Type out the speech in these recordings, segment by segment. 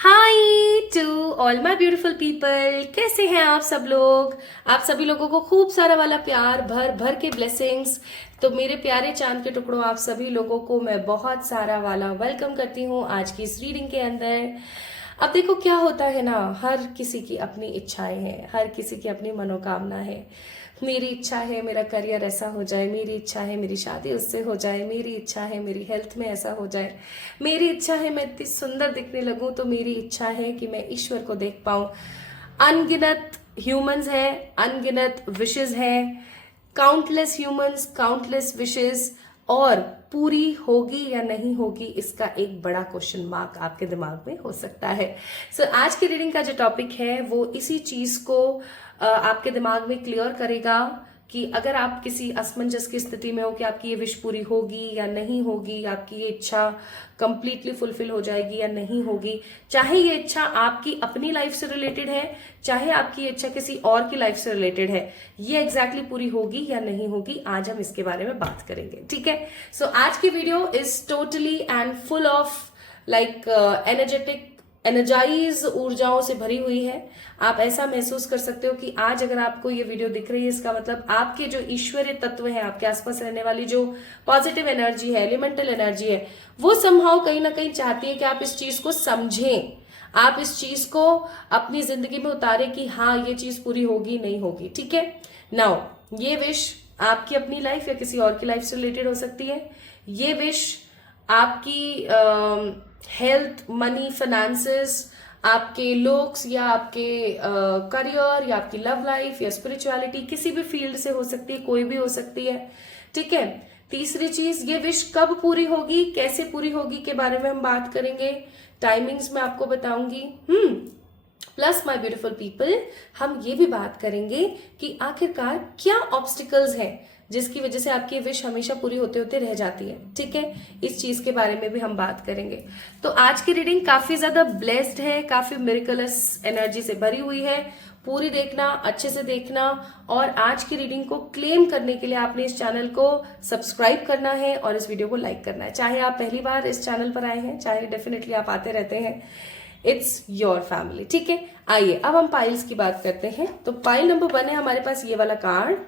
Hi to all my beautiful people, कैसे हैं आप सब लोग। आप सभी लोगों को खूब सारा वाला प्यार, भर भर के ब्लेसिंग्स। तो मेरे प्यारे चांद के टुकड़ों, आप सभी लोगों को मैं बहुत सारा वाला वेलकम करती हूँ आज की इस रीडिंग के अंदर। अब देखो क्या होता है ना, हर किसी की अपनी इच्छाएं हैं, हर किसी की अपनी मनोकामना है। मेरी इच्छा है मेरा करियर ऐसा हो जाए, मेरी इच्छा है मेरी शादी उससे हो जाए, मेरी इच्छा है मेरी हेल्थ में ऐसा हो जाए, मेरी इच्छा है मैं इतनी सुंदर दिखने लगूं, तो मेरी इच्छा है कि मैं ईश्वर को देख पाऊं। अनगिनत ह्यूमंस हैं, अनगिनत विशेस हैं, काउंटलेस ह्यूमंस, काउंटलेस विशेस। और पूरी होगी या नहीं होगी, इसका एक बड़ा क्वेश्चन मार्क आपके दिमाग में हो सकता है। आज की रीडिंग का जो टॉपिक है वो इसी चीज को आपके दिमाग में क्लियर करेगा कि अगर आप किसी असमंजस की स्थिति में हो कि आपकी ये विश पूरी होगी या नहीं होगी, आपकी ये इच्छा कंप्लीटली फुलफिल हो जाएगी या नहीं होगी, चाहे ये इच्छा आपकी अपनी लाइफ से रिलेटेड है, चाहे आपकी इच्छा किसी और की लाइफ से रिलेटेड है, ये एग्जैक्टली पूरी होगी या नहीं होगी, आज हम इसके बारे में बात करेंगे। ठीक है। आज की video is totally and full of like energize ऊर्जाओं से भरी हुई है। आप ऐसा महसूस कर सकते हो कि आज अगर आपको ये वीडियो दिख रही है, इसका मतलब आपके जो ईश्वरीय तत्व है, आपके आसपास रहने वाली जो पॉजिटिव एनर्जी है, एलिमेंटल एनर्जी है, वो समहाउ कहीं ना कहीं चाहती है कि आप इस चीज को समझें, आप इस चीज को अपनी जिंदगी में उतारें कि हाँ ये चीज पूरी होगी नहीं होगी। ठीक है। नाउ ये विश आपकी अपनी लाइफ या किसी और की लाइफ से रिलेटेड हो सकती है। ये विश आपकी हेल्थ, मनी, फाइनेंसेस, आपके लुक्स या आपके करियर या आपकी लव लाइफ या स्पिरिचुअलिटी, किसी भी फील्ड से हो सकती है, कोई भी हो सकती है। ठीक है। तीसरी चीज, ये विश कब पूरी होगी, कैसे पूरी होगी के बारे में हम बात करेंगे, टाइमिंग्स में आपको बताऊंगी। प्लस माय ब्यूटीफुल पीपल, हम ये भी बात करेंगे कि आखिरकार क्या ऑब्स्टिकल्स हैं जिसकी वजह से आपकी विश हमेशा पूरी होते होते रह जाती है। ठीक है। इस चीज के बारे में भी हम बात करेंगे। तो आज की रीडिंग काफी ज्यादा ब्लेस्ड है, काफी मिरेकलस एनर्जी से भरी हुई है। पूरी देखना, अच्छे से देखना। और आज की रीडिंग को क्लेम करने के लिए आपने इस चैनल को सब्सक्राइब करना है और इस वीडियो को लाइक करना है। चाहे आप पहली बार इस चैनल पर आए हैं, चाहे डेफिनेटली आप आते रहते हैं, इट्स योर फैमिली। ठीक है। आइए अब हम पाइल्स की बात करते हैं। तो पाइल नंबर 1 है हमारे पास ये वाला कार्ड,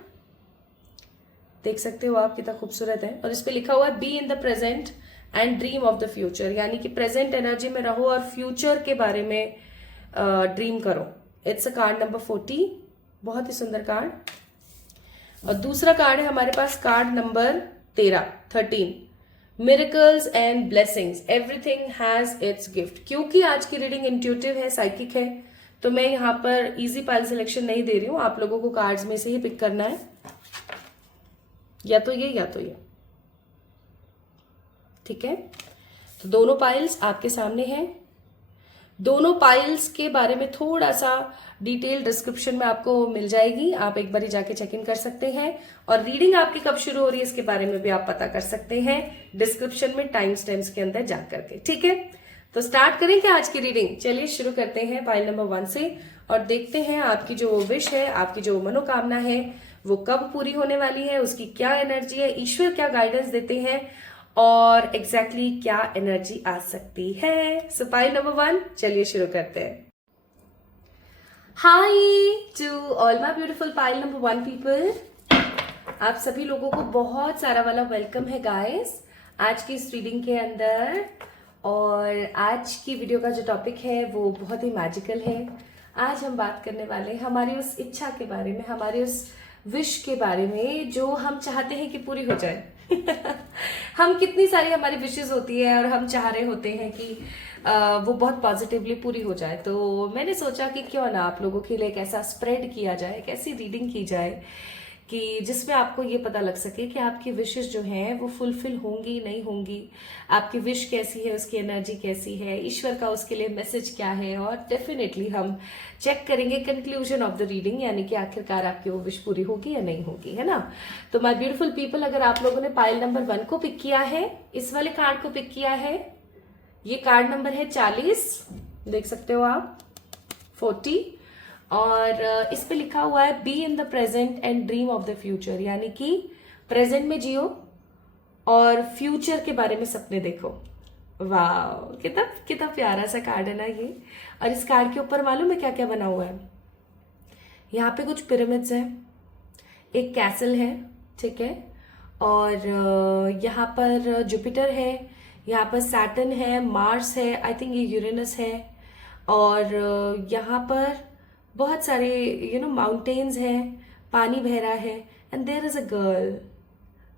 देख सकते हो आप कितना खूबसूरत है। और इस पे लिखा हुआ है be in the present and dream of the future, यानी कि प्रेजेंट एनर्जी में रहो और फ्यूचर के बारे में ड्रीम करो। इट्स अ कार्ड नंबर 40, बहुत ही सुंदर कार्ड। और दूसरा कार्ड है हमारे पास card number 13, miracles and blessings, everything has it's gift. क्योंकि आज की रीडिंग इंट्यूटिव है, साइकिक है, तो मैं यहाँ पर इजी पाइल सिलेक्शन नहीं दे रही हूँ, आप लोगों को कार्ड्स में से ही पिक करना है, या तो ये या तो ये। ठीक है। तो दोनों पाइल्स आपके सामने हैं। दोनों पाइल्स के बारे में थोड़ा सा डिटेल डिस्क्रिप्शन में आपको मिल जाएगी, आप एक बार जाके चेक इन कर सकते हैं। और रीडिंग आपकी कब शुरू हो रही है इसके बारे में भी आप पता कर सकते हैं डिस्क्रिप्शन में टाइम स्टैम्प्स के अंदर जा करके। ठीक है। तो स्टार्ट करेंगे आज की रीडिंग। चलिए शुरू करते हैं पाइल नंबर 1 से और देखते हैं आपकी जो विश है, आपकी जो मनोकामना है, वो कब पूरी होने वाली है, उसकी क्या एनर्जी है, ईश्वर क्या गाइडेंस देते हैं और एग्जैक्टली क्या एनर्जी आ सकती है। सो पाइल नंबर 1, चलिए शुरू करते हैं। Hi to all my beautiful pile number 1 people, आप सभी लोगों को बहुत सारा वाला वेलकम है गाइस आज की इस रीडिंग के अंदर। और आज की वीडियो का जो टॉपिक है वो बहुत ही मैजिकल है। आज हम बात करने वाले हमारी उस इच्छा के बारे में, हमारी उस विश के बारे में जो हम चाहते हैं कि पूरी हो जाए। हम कितनी सारी हमारी विशेस होती है और हम चाह रहे होते हैं कि वो बहुत पॉजिटिवली पूरी हो जाए। तो मैंने सोचा कि क्यों ना आप लोगों के लिए एक ऐसा स्प्रेड किया जाए, एक ऐसी रीडिंग की जाए कि जिसमें आपको ये पता लग सके कि आपकी विशेस जो हैं वो फुलफिल होंगी नहीं होंगी, आपकी विश कैसी है, उसकी एनर्जी कैसी है, ईश्वर का उसके लिए मैसेज क्या है। और डेफिनेटली हम चेक करेंगे कंक्लूजन ऑफ द रीडिंग, यानी कि आखिरकार आपकी वो विश पूरी होगी या नहीं होगी, है ना। तो माय ब्यूटीफुल पीपल, अगर आप लोगों ने पाइल नंबर 1 को पिक किया है, इस वाले कार्ड को पिक किया है, ये कार्ड नंबर है 40, देख सकते हो आप 40। और इस पे लिखा हुआ है be in the present and dream of the future, यानी कि प्रेजेंट में जियो और फ्यूचर के बारे में सपने देखो। वाह, कितना कितना प्यारा सा कार्ड है ना ये। और इस कार्ड के ऊपर मालूम है क्या क्या बना हुआ है? यहाँ पे कुछ पिरामिड्स हैं, एक कैसल है, ठीक है, और यहाँ पर जुपिटर है, यहाँ पर सैटर्न है, मार्स है, आई थिंक ये यूरेनस है, और यहाँ पर बहुत सारे माउंटेन्स हैं, पानी बह रहा है, and there is a girl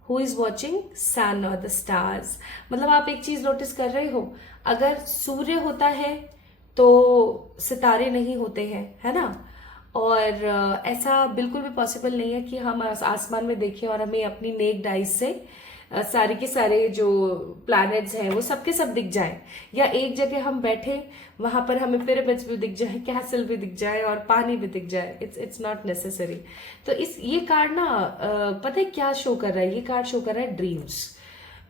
who is watching sun और द स्टार्स। मतलब आप एक चीज नोटिस कर रहे हो, अगर सूर्य होता है तो सितारे नहीं होते हैं, है ना। और ऐसा बिल्कुल भी पॉसिबल नहीं है कि हम आसमान में देखें और हमें अपनी नेक्ड आइज से सारे के सारे जो प्लैनेट्स हैं वो सबके सब दिख जाए, या एक जगह हम बैठे वहां पर हमें पिरामिड्स भी दिख जाए, कैसल भी दिख जाए और पानी भी दिख जाए। It's not necessary. तो ये कार्ड ना पता है क्या शो कर रहा है? ये कार्ड शो कर रहा है ड्रीम्स।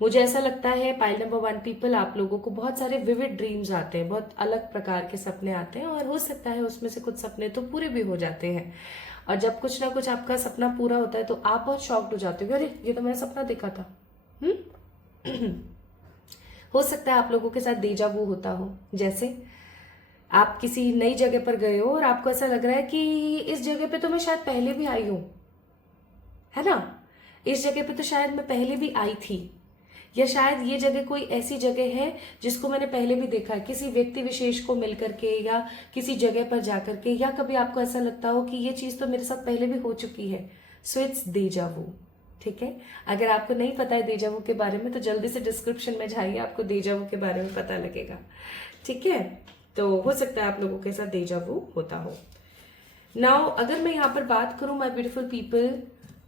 मुझे ऐसा लगता है पाइल नंबर 1 पीपल, आप लोगों को बहुत सारे विविड ड्रीम्स आते हैं, बहुत अलग प्रकार के सपने आते हैं, और हो सकता है उसमें से कुछ सपने तो पूरे भी हो जाते हैं। और जब कुछ ना कुछ आपका सपना पूरा होता है तो आप बहुत शॉक्ड हो जाते हो, अरे ये तो मैंने सपना देखा था। हो सकता है आप लोगों के साथ डेजा वू होता हो, जैसे आप किसी नई जगह पर गए हो और आपको ऐसा लग रहा है कि इस जगह पे तो मैं शायद पहले भी आई हूं, है ना, इस जगह पे तो शायद मैं पहले भी आई थी, या शायद ये जगह कोई ऐसी जगह है जिसको मैंने पहले भी देखा है, किसी व्यक्ति विशेष को मिलकर के या किसी जगह पर जाकर के, या कभी आपको ऐसा लगता हो कि ये चीज तो मेरे साथ पहले भी हो चुकी है। सो इट्स डेजा वू, ठीक है। अगर आपको नहीं पता है डेजा वू के बारे में तो जल्दी से डिस्क्रिप्शन में जाइए, आपको डेजा वू के बारे में पता लगेगा, ठीक है। तो हो सकता है आप लोगों के साथ डेजा वू होता हो। नाउ अगर मैं यहाँ पर बात करूं माय ब्यूटीफुल पीपल,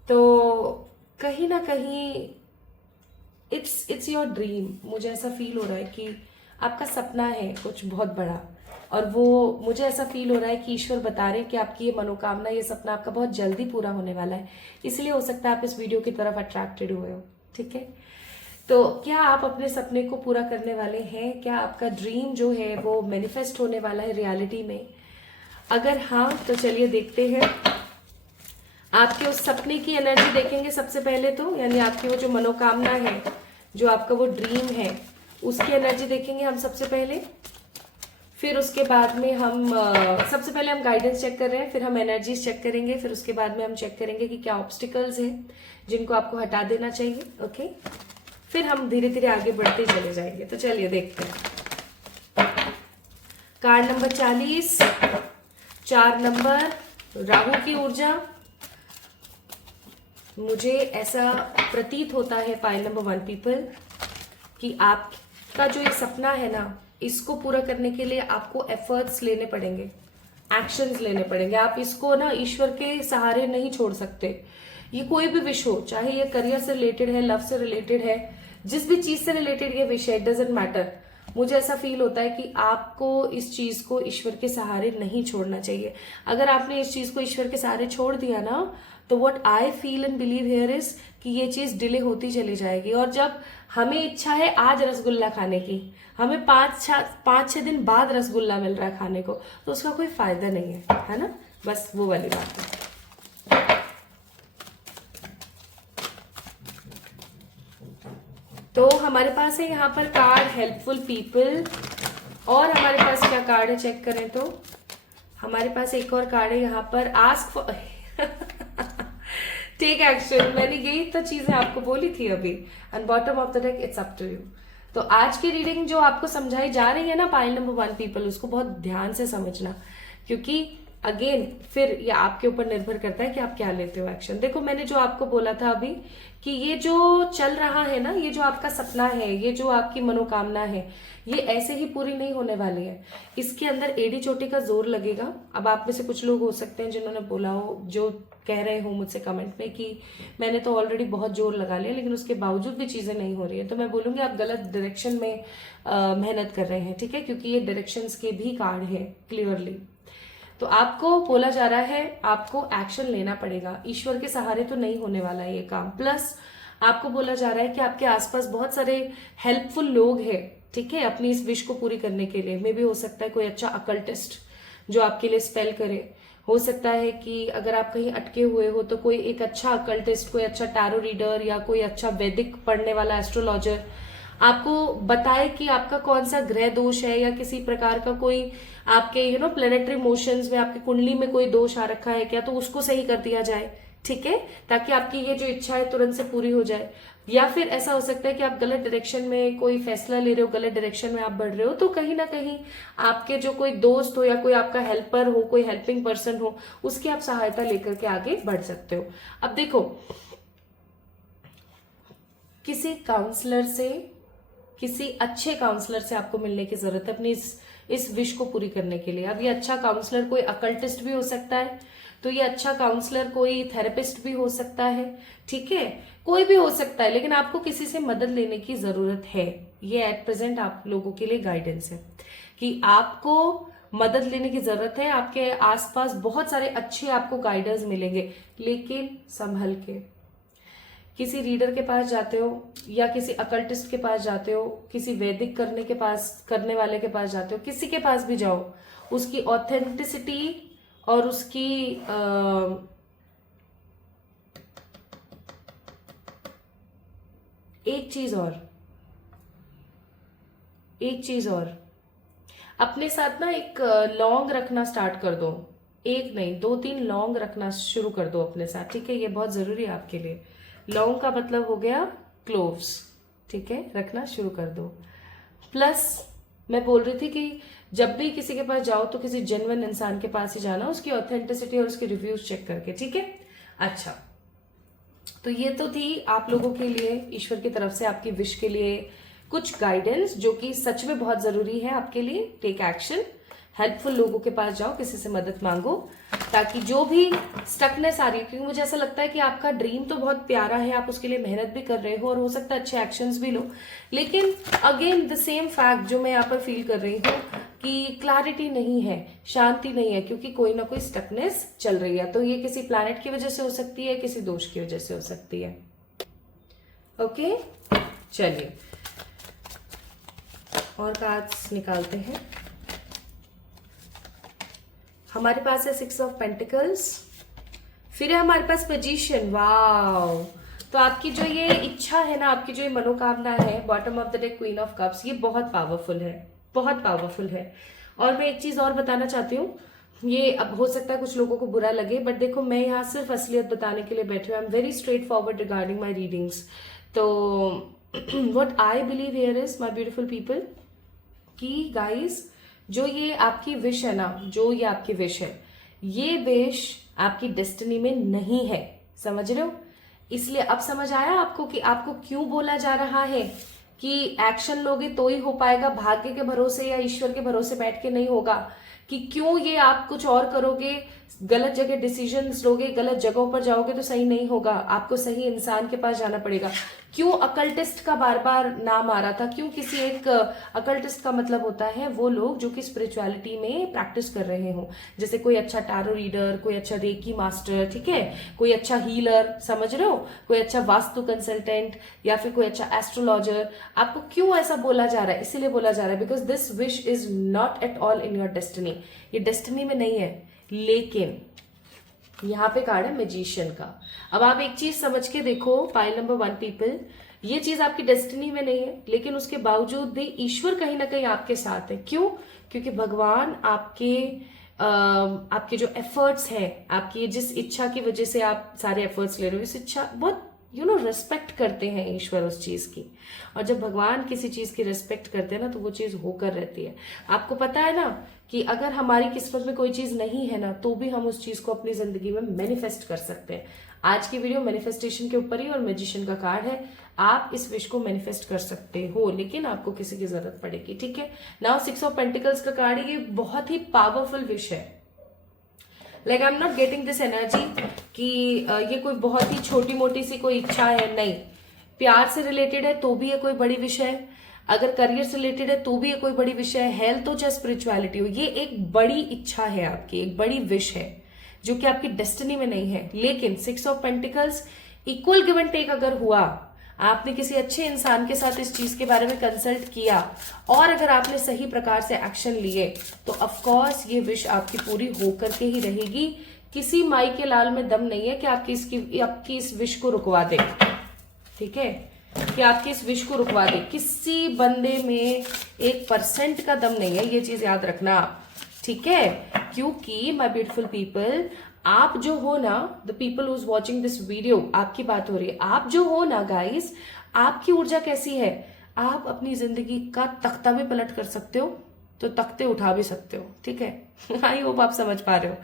तो कहीं ना कहीं इट्स योर ड्रीम। मुझे ऐसा फील हो रहा है कि आपका सपना है कुछ बहुत बड़ा, और वो मुझे ऐसा फील हो रहा है कि ईश्वर बता रहे हैं कि आपकी ये मनोकामना, ये सपना आपका बहुत जल्दी पूरा होने वाला है। इसलिए हो सकता है आप इस वीडियो की तरफ अट्रैक्टेड हुए हो, ठीक है। तो क्या आप अपने सपने को पूरा करने वाले हैं? क्या आपका ड्रीम जो है वो मैनिफेस्ट होने वाला है रियलिटी में? अगर हाँ तो चलिए देखते हैं। आपके उस सपने की एनर्जी देखेंगे सबसे पहले तो, यानी आपकी वो जो मनोकामना है, जो आपका वो ड्रीम है, उसकी एनर्जी देखेंगे हम सबसे पहले। फिर उसके बाद में हम सबसे पहले हम गाइडेंस चेक कर रहे हैं, फिर हम एनर्जीज चेक करेंगे, फिर उसके बाद में हम चेक करेंगे कि क्या ऑब्स्टिकल्स हैं जिनको आपको हटा देना चाहिए, ओके। फिर हम धीरे धीरे आगे बढ़ते चले जाएंगे। तो चलिए देखते हैं। कार्ड नंबर 40, 4 नंबर, राहु की ऊर्जा। मुझे ऐसा प्रतीत होता है पाइल नंबर 1 पीपल कि आपका जो एक सपना है ना, इसको पूरा करने के लिए आपको एफर्ट्स लेने पड़ेंगे, एक्शंस लेने पड़ेंगे। आप इसको ना ईश्वर के सहारे नहीं छोड़ सकते। ये कोई भी विश हो, चाहे ये करियर से रिलेटेड है, लव से रिलेटेड है, जिस भी चीज से रिलेटेड ये विषय है, डजंट मैटर। मुझे ऐसा फील होता है कि आपको इस चीज को ईश्वर के सहारे नहीं छोड़ना चाहिए। अगर आपने इस चीज को ईश्वर के सहारे छोड़ दिया ना, तो what I feel and believe here is कि ये चीज डिले होती चली जाएगी। और जब हमें इच्छा है आज रसगुल्ला खाने की, हमें 5-6 दिन बाद रसगुल्ला मिल रहा है खाने को, तो उसका कोई फायदा नहीं है ना। बस वो वाली बात है। तो हमारे पास है यहाँ पर कार्ड हेल्पफुल पीपल, और हमारे पास क्या कार्ड है चेक करें तो हमारे पास एक और कार्ड है यहाँ पर आस्क फॉर टेक एक्शन। मैंने यही तो चीजें आपको बोली थी अभी। And bottom of the deck it's up to you. तो आज की रीडिंग जो आपको समझाई जा रही है ना पाइल नंबर 1 पीपल, उसको बहुत ध्यान से समझना, क्योंकि अगेन फिर ये आपके ऊपर निर्भर करता है कि आप क्या लेते हो एक्शन। देखो मैंने जो आपको बोला था अभी कि ये जो चल रहा है ना, ये जो आपका सपना है, ये जो आपकी मनोकामना है, ये ऐसे ही पूरी नहीं होने वाली है। इसके अंदर एड़ी चोटी का जोर लगेगा। अब आप में से कुछ लोग हो सकते हैं जिन्होंने बोला हो, जो कह रहे हो मुझसे कमेंट में कि मैंने तो ऑलरेडी बहुत जोर लगा लिया लेकिन उसके बावजूद भी चीजें नहीं हो रही है। तो मैं बोलूंगी आप गलत डायरेक्शन में मेहनत कर रहे हैं, ठीक है, क्योंकि ये डायरेक्शंस के भी कार्ड है क्लियरली। तो आपको बोला जा रहा है आपको एक्शन लेना पड़ेगा, ईश्वर के सहारे तो नहीं होने वाला है ये काम। प्लस आपको बोला जा रहा है कि आपके आसपास बहुत सारे हेल्पफुल लोग हैं, ठीक है, अपनी इस विश को पूरी करने के लिए। मे भी हो सकता है कोई अच्छा अकल्टिस्ट जो आपके लिए स्पेल करे। हो सकता है कि अगर आप कहीं अटके हुए हो तो कोई एक अच्छा अकल्टिस्ट, कोई अच्छा टैरो रीडर या कोई अच्छा वैदिक पढ़ने वाला एस्ट्रोलॉजर आपको बताए कि आपका कौन सा ग्रह दोष है या किसी प्रकार का कोई आपके प्लेनेटरी मोशंस में आपकी कुंडली में कोई दोष आ रखा है क्या, तो उसको सही कर दिया जाए, ठीक है, ताकि आपकी ये जो इच्छा है तुरंत से पूरी हो जाए। या फिर ऐसा हो सकता है कि आप गलत डायरेक्शन में कोई फैसला ले रहे हो, गलत डायरेक्शन में आप बढ़ रहे हो, तो कहीं ना कहीं आपके जो कोई दोस्त हो या कोई आपका हेल्पर हो, कोई हेल्पिंग पर्सन हो, उसकी आप सहायता लेकर के आगे बढ़ सकते हो। अब देखो, किसी काउंसलर से, किसी अच्छे काउंसलर से आपको मिलने की जरूरत है अपनी इस विश को पूरी करने के लिए। अब ये अच्छा काउंसलर कोई अकल्टिस्ट भी हो सकता है, तो ये अच्छा काउंसलर कोई थेरेपिस्ट भी हो सकता है, ठीक है, कोई भी हो सकता है, लेकिन आपको किसी से मदद लेने की जरूरत है। ये एट प्रेजेंट आप लोगों के लिए गाइडेंस है कि आपको मदद लेने की जरूरत है। आपके आसपास बहुत सारे अच्छे आपको गाइडर्स मिलेंगे, लेकिन संभल के। किसी रीडर के पास जाते हो या किसी अकल्टिस्ट के पास जाते हो, किसी वैदिक करने वाले के पास जाते हो, किसी के पास भी जाओ, उसकी ऑथेंटिसिटी और उसकी एक चीज और अपने साथ ना एक लौंग रखना स्टार्ट कर दो। एक नहीं, 2-3 लौंग रखना शुरू कर दो अपने साथ, ठीक है, ये बहुत जरूरी है आपके लिए। लौंग का मतलब हो गया क्लोव्स, ठीक है, रखना शुरू कर दो। प्लस मैं बोल रही थी कि जब भी किसी के पास जाओ तो किसी जेन्युइन इंसान के पास ही जाना, उसकी ऑथेंटिसिटी और उसके रिव्यूज चेक करके, ठीक है। अच्छा, तो ये तो थी आप लोगों के लिए ईश्वर की तरफ से आपकी विश के लिए कुछ गाइडेंस, जो कि सच में बहुत जरूरी है आपके लिए। टेक एक्शन, हेल्पफुल लोगों के पास जाओ, किसी से मदद मांगो, ताकि जो भी स्टकनेस आ रही है, क्योंकि मुझे ऐसा लगता है कि आपका ड्रीम तो बहुत प्यारा है, आप उसके लिए मेहनत भी कर रहे हो और हो सकता है अच्छे एक्शंस भी लो, लेकिन अगेन द सेम फैक्ट जो मैं यहाँ पर फील कर रही हूँ कि क्लैरिटी नहीं है, शांति नहीं है, क्योंकि कोई ना कोई स्टकनेस चल रही है। तो ये किसी प्लैनेट की वजह से हो सकती है, किसी दोष की वजह से हो सकती है। ओके, चलिए और कार्ड्स निकालते हैं। हमारे पास है 6 ऑफ पेंटिकल्स, फिर है हमारे पास मैजिशियन। वाओ, तो आपकी जो ये इच्छा है ना, आपकी जो ये मनोकामना है, bottom of the deck queen of cups, ये बहुत पावरफुल है, बहुत पावरफुल है। और मैं एक चीज और बताना चाहती हूँ, ये अब हो सकता है कुछ लोगों को बुरा लगे, बट देखो मैं यहाँ सिर्फ असलियत बताने के लिए बैठी हूँ। I am very straightforward regarding my readings. तो what I believe here is my beautiful people कि गाइज, जो ये आपकी विश है ना, जो ये आपकी विश है, ये विश आपकी डेस्टिनी में नहीं है, समझ रहे हो। इसलिए अब समझ आया आपको कि आपको क्यों बोला जा रहा है कि एक्शन लोगे तो ही हो पाएगा, भाग्य के भरोसे या ईश्वर के भरोसे बैठ के नहीं होगा। कि क्यों ये आप कुछ और करोगे, गलत जगह डिसीजंस लोगे, गलत जगहों पर जाओगे तो सही नहीं होगा, आपको सही इंसान के पास जाना पड़ेगा। क्यों अकल्टिस्ट का बार बार नाम आ रहा था, क्यों किसी एक अकल्टिस्ट का मतलब होता है वो लोग जो कि स्पिरिचुअलिटी में प्रैक्टिस कर रहे हो, जैसे कोई अच्छा टैरो रीडर, कोई अच्छा रेकी मास्टर, ठीक है, कोई अच्छा हीलर, समझ रहे हो, कोई अच्छा वास्तु कंसल्टेंट या फिर कोई अच्छा एस्ट्रोलॉजर। आपको क्यों ऐसा बोला जा रहा है, इसीलिए बोला जा रहा है because this wish is not at all in your destiny, ये डेस्टिनी में नहीं है। लेकिन यहाँ पे कार्ड है मैजिशियन का। अब आप एक चीज समझ के देखो, पाइल नंबर 1 पीपल, ये चीज आपकी डेस्टिनी में नहीं है, लेकिन उसके बावजूद भी ईश्वर कहीं ना कहीं आपके साथ है। क्यों? क्योंकि भगवान आपके जो एफर्ट्स हैं, आपकी जिस इच्छा की वजह से आप सारे एफर्ट्स ले रहे हो, इस इच्छा बहुत रेस्पेक्ट करते हैं ईश्वर उस चीज की। और जब भगवान किसी चीज की रेस्पेक्ट करते हैं ना, तो वो चीज होकर रहती है। आपको पता है ना कि अगर हमारी किस्मत में कोई चीज नहीं है ना, तो भी हम उस चीज को अपनी जिंदगी में मैनिफेस्ट कर सकते हैं। आज की वीडियो मैनिफेस्टेशन के ऊपर ही और मैजिशियन का कार्ड है। आप इस विश को मैनिफेस्ट कर सकते हो, लेकिन आपको किसी की जरूरत पड़ेगी, ठीक है। नाउ 6 ऑफ पेंटिकल्स का कार्ड है, ये बहुत ही पावरफुल विश है। Like I am not getting this energy कि ये कोई बहुत ही छोटी मोटी सी कोई इच्छा है, नहीं। प्यार से रिलेटेड है तो भी ये कोई बड़ी विषय है, अगर करियर से रिलेटेड है तो भी ये कोई बड़ी विषय है, हेल्थ हो चाहे स्पिरिचुअलिटी हो, ये एक बड़ी इच्छा है आपकी, एक बड़ी विश है जो कि आपकी डेस्टिनी में नहीं है। लेकिन 6 of pentacles, equal give and take अगर हुआ, आपने किसी अच्छे इंसान के साथ इस चीज के बारे में कंसल्ट किया और अगर आपने सही प्रकार से एक्शन लिए, तो ऑफ कोर्स ये विश आपकी पूरी होकर के ही रहेगी। किसी माई के लाल में दम नहीं है कि आपकी इस विश को रुकवा दे, ठीक है। कि आपकी इस विश को रुकवा दे। किसी बंदे में 1% का दम नहीं है, ये चीज याद रखना आप, ठीक है। क्योंकि माय ब्यूटीफुल पीपल, आप जो हो ना, the people who is watching this video, आपकी बात हो रही है, आप जो हो ना गाइस, आपकी ऊर्जा कैसी है, आप अपनी जिंदगी का तख्ता भी पलट कर सकते हो, तो तख्ते उठा भी सकते हो, ठीक है। आई होप आप समझ पा रहे हो।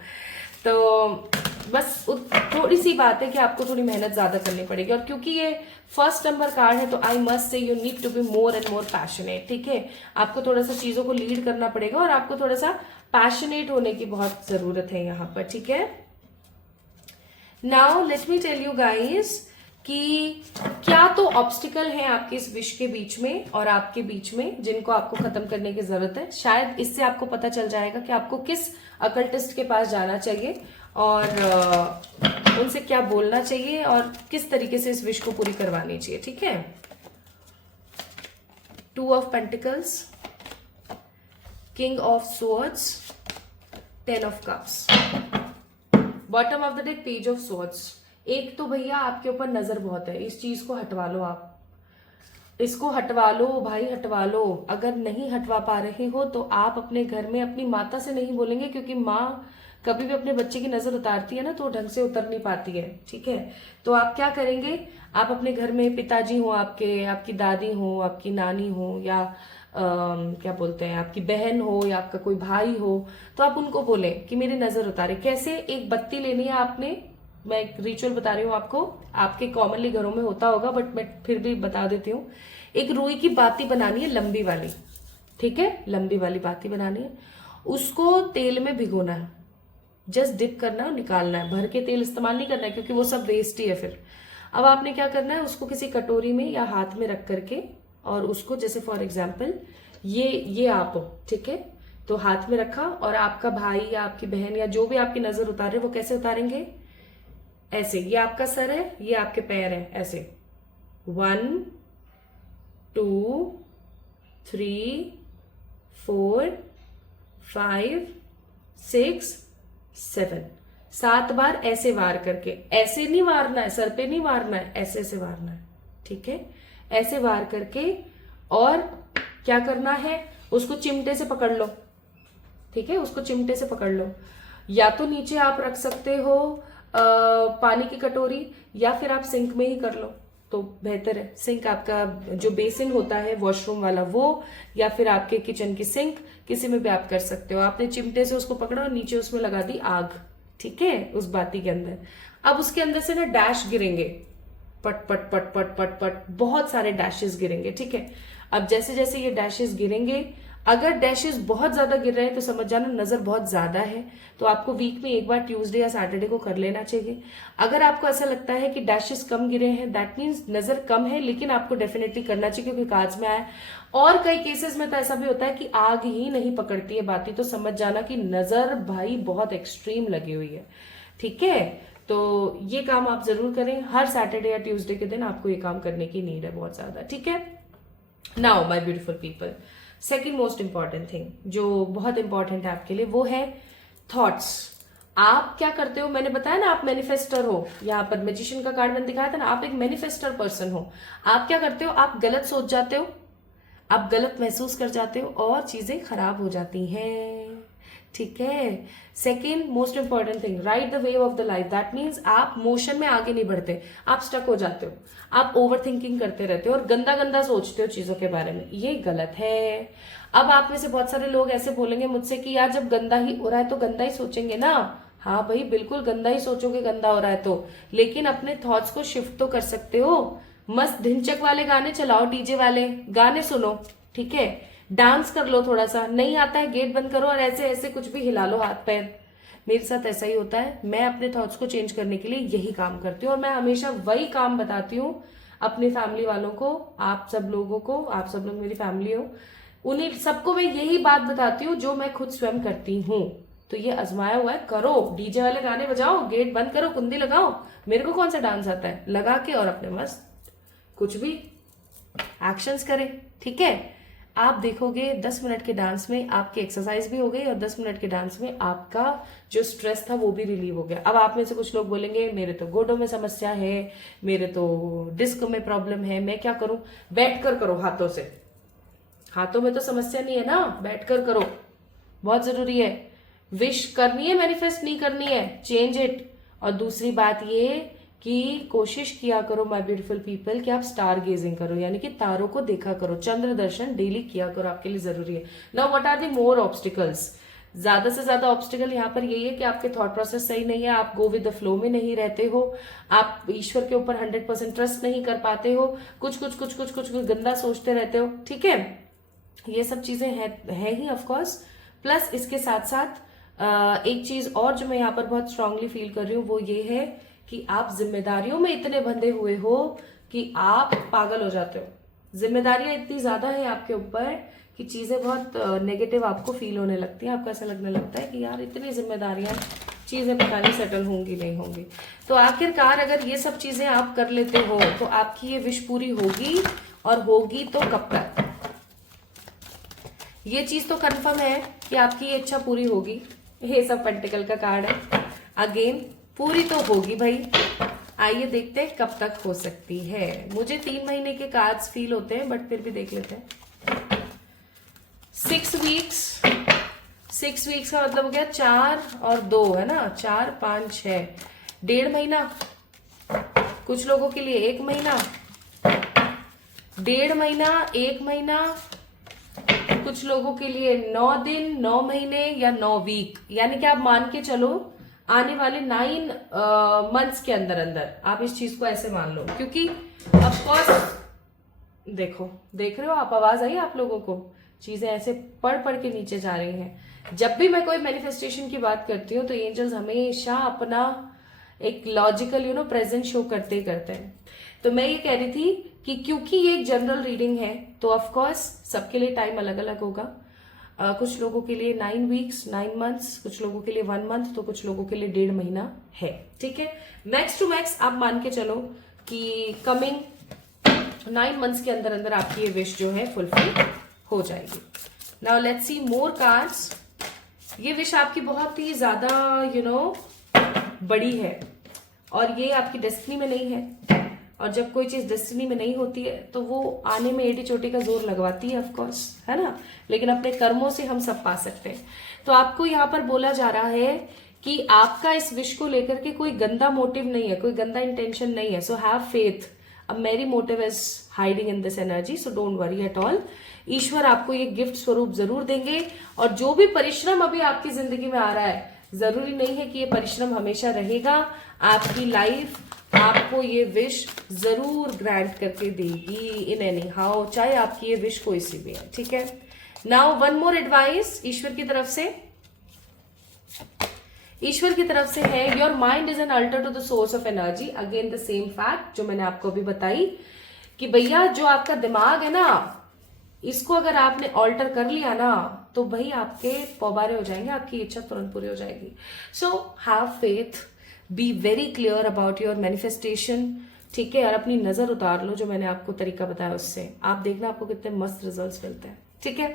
तो बस थोड़ी सी बात है कि आपको थोड़ी मेहनत ज्यादा करनी पड़ेगी, और क्योंकि ये फर्स्ट नंबर कार्ड है तो I must say you need to be more and more passionate, ठीक है। आपको थोड़ा सा चीजों को लीड करना पड़ेगा और आपको थोड़ा सा पैशनेट होने की बहुत जरूरत है यहाँ पर, ठीक है। Now let me tell you guys कि क्या तो ऑब्स्टिकल हैं आपके इस विश के बीच में और आपके बीच में, जिनको आपको खत्म करने की जरूरत है। शायद इससे आपको पता चल जाएगा कि आपको किस अकल्टिस्ट के पास जाना चाहिए और उनसे क्या बोलना चाहिए और किस तरीके से इस विश को पूरी करवानी चाहिए, ठीक है। 2 of pentacles, king of swords, 10 of cups, bottom of the deck, page of swords. एक तो भैया आपके ऊपर नजर बहुत है, इस चीज को हटवा लो, आप इसको हटवा लो भाई, हटवा लो। अगर नहीं हटवा पा रहे हो तो आप अपने घर में अपनी माता से नहीं बोलेंगे, क्योंकि माँ कभी भी अपने बच्चे की नजर उतारती है ना तो ढंग से उतर नहीं पाती है, ठीक है। तो आप क्या करेंगे, आप अपने घर में पिताजी हो आपके, आपकी दादी हो, आपकी नानी हो, या क्या बोलते हैं, आपकी बहन हो या आपका कोई भाई हो, तो आप उनको बोले कि मेरी नजर उतारे। कैसे, एक बत्ती लेनी है आपने, मैं एक रिचुअल बता रही हूँ आपको, आपके कॉमनली घरों में होता होगा बट मैं फिर भी बता देती हूँ। एक रुई की बाती बनानी है, लंबी वाली, ठीक है, लंबी वाली बाती बनानी है, उसको तेल में भिगोना है, जस्ट डिप करना है, निकालना है, भर के तेल इस्तेमाल नहीं करना है क्योंकि वो सब वेस्ट ही है फिर। अब आपने क्या करना है, उसको किसी कटोरी में या हाथ में रख करके, और उसको जैसे फॉर एग्जाम्पल ये आप हो, ठीक है, तो हाथ में रखा, और आपका भाई या आपकी बहन या जो भी आपकी नजर उतारे वो कैसे उतारेंगे, ऐसे, ये आपका सर है, ये आपके पैर है, ऐसे 1 2 3 4 5 6 7 7 बार ऐसे वार करके, ऐसे नहीं वारना है, सर पे नहीं वारना है, ऐसे ऐसे वारना है, ठीक है, ऐसे वार करके। और क्या करना है, उसको चिमटे से पकड़ लो, ठीक है, उसको चिमटे से पकड़ लो, या तो नीचे आप रख सकते हो पानी की कटोरी, या फिर आप सिंक में ही कर लो तो बेहतर है। सिंक आपका जो बेसिन होता है वॉशरूम वाला वो, या फिर आपके किचन की सिंक, किसी में भी आप कर सकते हो। आपने चिमटे से उसको पकड़ा और नीचे उसमें लगा दी आग, ठीक है, उस बाती के अंदर। अब उसके अंदर से ना डैश गिरेंगे, पट पट पट पट पट पट, बहुत सारे डैशेस गिरेंगे, ठीक है। अब जैसे जैसे ये डैशेस गिरेंगे, अगर डैशेस बहुत ज्यादा गिर रहे हैं तो समझ जाना नजर बहुत ज्यादा है, तो आपको वीक में एक बार ट्यूसडे या सैटरडे को कर लेना चाहिए। अगर आपको ऐसा लगता है कि डैशेस कम गिरे हैं, दैट मीन्स नजर कम है, लेकिन आपको डेफिनेटली करना चाहिए क्योंकि कार्ड्स में आया। और कई केसेस में तो ऐसा भी होता है कि आग ही नहीं पकड़ती है बाती, तो समझ जाना कि नजर भाई बहुत एक्सट्रीम लगी हुई है, ठीक है। तो ये काम आप जरूर करें, हर सैटरडे या ट्यूसडे के दिन आपको ये काम करने की नीड है बहुत ज्यादा, ठीक है। Now my beautiful people, second most important thing जो बहुत इंपॉर्टेंट है आपके लिए, वो है थॉट्स। आप क्या करते हो, मैंने बताया ना आप मैनिफेस्टर हो, यहाँ पर मैजिशियन का कार्ड मैंने दिखाया था ना, आप एक मैनिफेस्टर पर्सन हो। आप क्या करते हो, आप गलत सोच जाते हो, आप गलत महसूस कर जाते हो और चीजें खराब हो जाती हैं, ठीक है। Second most important thing, ride the wave of the life. That means आप मोशन में आगे नहीं बढ़ते, आप स्टक हो जाते हो, आप ओवर थिंकिंग करते रहते हो और गंदा गंदा सोचते हो चीजों के बारे में, ये गलत है। अब आप में से बहुत सारे लोग ऐसे बोलेंगे मुझसे कि यार जब गंदा ही हो रहा है तो गंदा ही सोचेंगे ना। हाँ भाई बिल्कुल गंदा ही सोचोगे, गंदा हो रहा है तो, लेकिन अपने थॉट्स को शिफ्ट तो कर सकते हो। मस्त ढिंचक वाले गाने चलाओ, डीजे वाले गाने सुनो, ठीक है, डांस कर लो, थोड़ा सा नहीं आता है गेट बंद करो और ऐसे ऐसे कुछ भी हिला लो हाथ पैर। मेरे साथ ऐसा ही होता है, मैं अपने थॉट्स को चेंज करने के लिए यही काम करती हूँ और मैं हमेशा वही काम बताती हूँ अपनी फैमिली वालों को, आप सब लोगों को, आप सब लोग मेरी फैमिली हो, उन्हीं सबको मैं यही बात बताती हूँ जो मैं खुद स्वयं करती हूँ। तो ये आजमाया हुआ है, करो, डीजे वाले गाने बजाओ, गेट बंद करो, कुंदी लगाओ, मेरे को कौन सा डांस आता है, लगा के और अपने मस्त कुछ भी एक्शंस करें, ठीक है। आप देखोगे 10 मिनट के डांस में आपकी एक्सरसाइज भी हो गई और 10 मिनट के डांस में आपका जो स्ट्रेस था वो भी रिलीव हो गया। अब आप में से कुछ लोग बोलेंगे मेरे तो गोडों में समस्या है, मेरे तो डिस्क में प्रॉब्लम है, मैं क्या करूं? बैठ कर करो हाथों से। हाथों में तो समस्या नहीं है ना, बैठ कर करो, बहुत जरूरी है। विश करनी है, मैनिफेस्ट नहीं करनी है, चेंज इट। और दूसरी बात ये कि कोशिश किया करो माय ब्यूटीफुल पीपल कि आप स्टार गेजिंग करो, यानी कि तारों को देखा करो, चंद्र दर्शन डेली किया करो, आपके लिए जरूरी है। Now what are the more obstacles? ज्यादा से ज्यादा ऑब्स्टिकल यहाँ पर यही है कि आपके थॉट प्रोसेस सही नहीं है, आप गो विद द फ्लो में नहीं रहते हो, आप ईश्वर के ऊपर 100% ट्रस्ट नहीं कर पाते हो, कुछ कुछ कुछ कुछ कुछ कुछ गंदा सोचते रहते हो, ठीक है? ये सब चीजें है ही ऑफ कोर्स। प्लस इसके साथ साथ एक चीज और जो मैं यहाँ पर बहुत स्ट्रांगली फील कर रही हूँ वो ये है कि आप जिम्मेदारियों में इतने बंधे हुए हो कि आप पागल हो जाते हो। जिम्मेदारियां इतनी ज्यादा है आपके ऊपर कि चीजें बहुत नेगेटिव आपको फील होने लगती हैं। आपको ऐसा लगने लगता है कि यार इतनी जिम्मेदारियां, चीजें पता नहीं सेटल होंगी नहीं होंगी। तो आखिरकार अगर ये सब चीजें आप कर लेते हो तो आपकी ये विश पूरी होगी, और होगी तो कब तक? ये चीज तो कंफर्म है कि आपकी ये इच्छा पूरी होगी। ये सब पेंटिकल का कार्ड है, अगेन पूरी तो होगी भाई। आइए देखते हैं कब तक हो सकती है। मुझे 3 महीने के कार्ड्स फील होते हैं, बट फिर भी देख लेते हैं। 6 वीक्स, 6 वीक्स का मतलब हो गया 4 और 2 है ना, 4 5 6, 1.5 महीना। कुछ लोगों के लिए 1 महीना, 1.5 महीना, 1 महीना। कुछ लोगों के लिए 9 दिन, 9 महीने या 9 वीक, यानी कि आप मान के चलो आने वाले 9 मंथ्स के अंदर अंदर आप इस चीज को ऐसे मान लो। क्योंकि ऑफ कोर्स देखो, देख रहे हो आप, आवाज आई आप लोगों को? चीजें ऐसे पढ़ पढ़ के नीचे जा रही हैं। जब भी मैं कोई मैनिफेस्टेशन की बात करती हूँ तो एंजल्स हमेशा अपना एक लॉजिकल प्रेजेंट शो करते ही करते हैं। तो मैं ये कह रही थी कि क्योंकि ये एक जनरल रीडिंग है तो ऑफ कोर्स सबके लिए टाइम अलग अलग होगा। कुछ लोगों के लिए 9 वीक्स, 9 मंथ्स, कुछ लोगों के लिए 1 मंथ, तो कुछ लोगों के लिए 1.5 महीना है, ठीक है? मैक्स टू मैक्स आप मान के चलो कि कमिंग 9 मंथ्स के अंदर अंदर आपकी ये विश जो है फुलफिल हो जाएगी। Now let's C more cards. ये विश आपकी बहुत ही ज्यादा बड़ी है और ये आपकी डेस्टिनी में नहीं है। और जब कोई चीज डेस्टिनी में नहीं होती है तो वो आने में एटी चोटी का जोर लगवाती है, ऑफ कोर्स, है ना? लेकिन अपने कर्मों से हम सब पा सकते हैं। तो आपको यहाँ पर बोला जा रहा है कि आपका इस विश को लेकर के कोई गंदा मोटिव नहीं है, कोई गंदा इंटेंशन नहीं है। सो हैव फेथ, अ मेरी motive is hiding in this energy, so don't worry at all. ईश्वर आपको ये गिफ्ट स्वरूप जरूर देंगे। और जो भी परिश्रम अभी आपकी जिंदगी में आ रहा है, जरूरी नहीं है कि ये परिश्रम हमेशा रहेगा। आपकी लाइफ आपको ये विश जरूर ग्रांट करके देगी इन एनी हाउ, चाहे आपकी ये विश कोई सी भी है, ठीक है? नाउ वन मोर एडवाइस ईश्वर की तरफ से। ईश्वर की तरफ से है, your mind is an altar to the source of energy. Again the same fact जो मैंने आपको अभी बताई कि भैया जो आपका दिमाग है ना, इसको अगर आपने ऑल्टर कर लिया ना तो भाई आपके पौबारे हो जाएंगे, आपकी इच्छा तुरंत पूरी हो जाएगी। So have faith, be very clear about your manifestation, ठीक है? और अपनी नजर उतार लो, जो मैंने आपको तरीका बताया उससे आप देखना आपको कितने मस्त रिजल्ट्स मिलते हैं, ठीक है?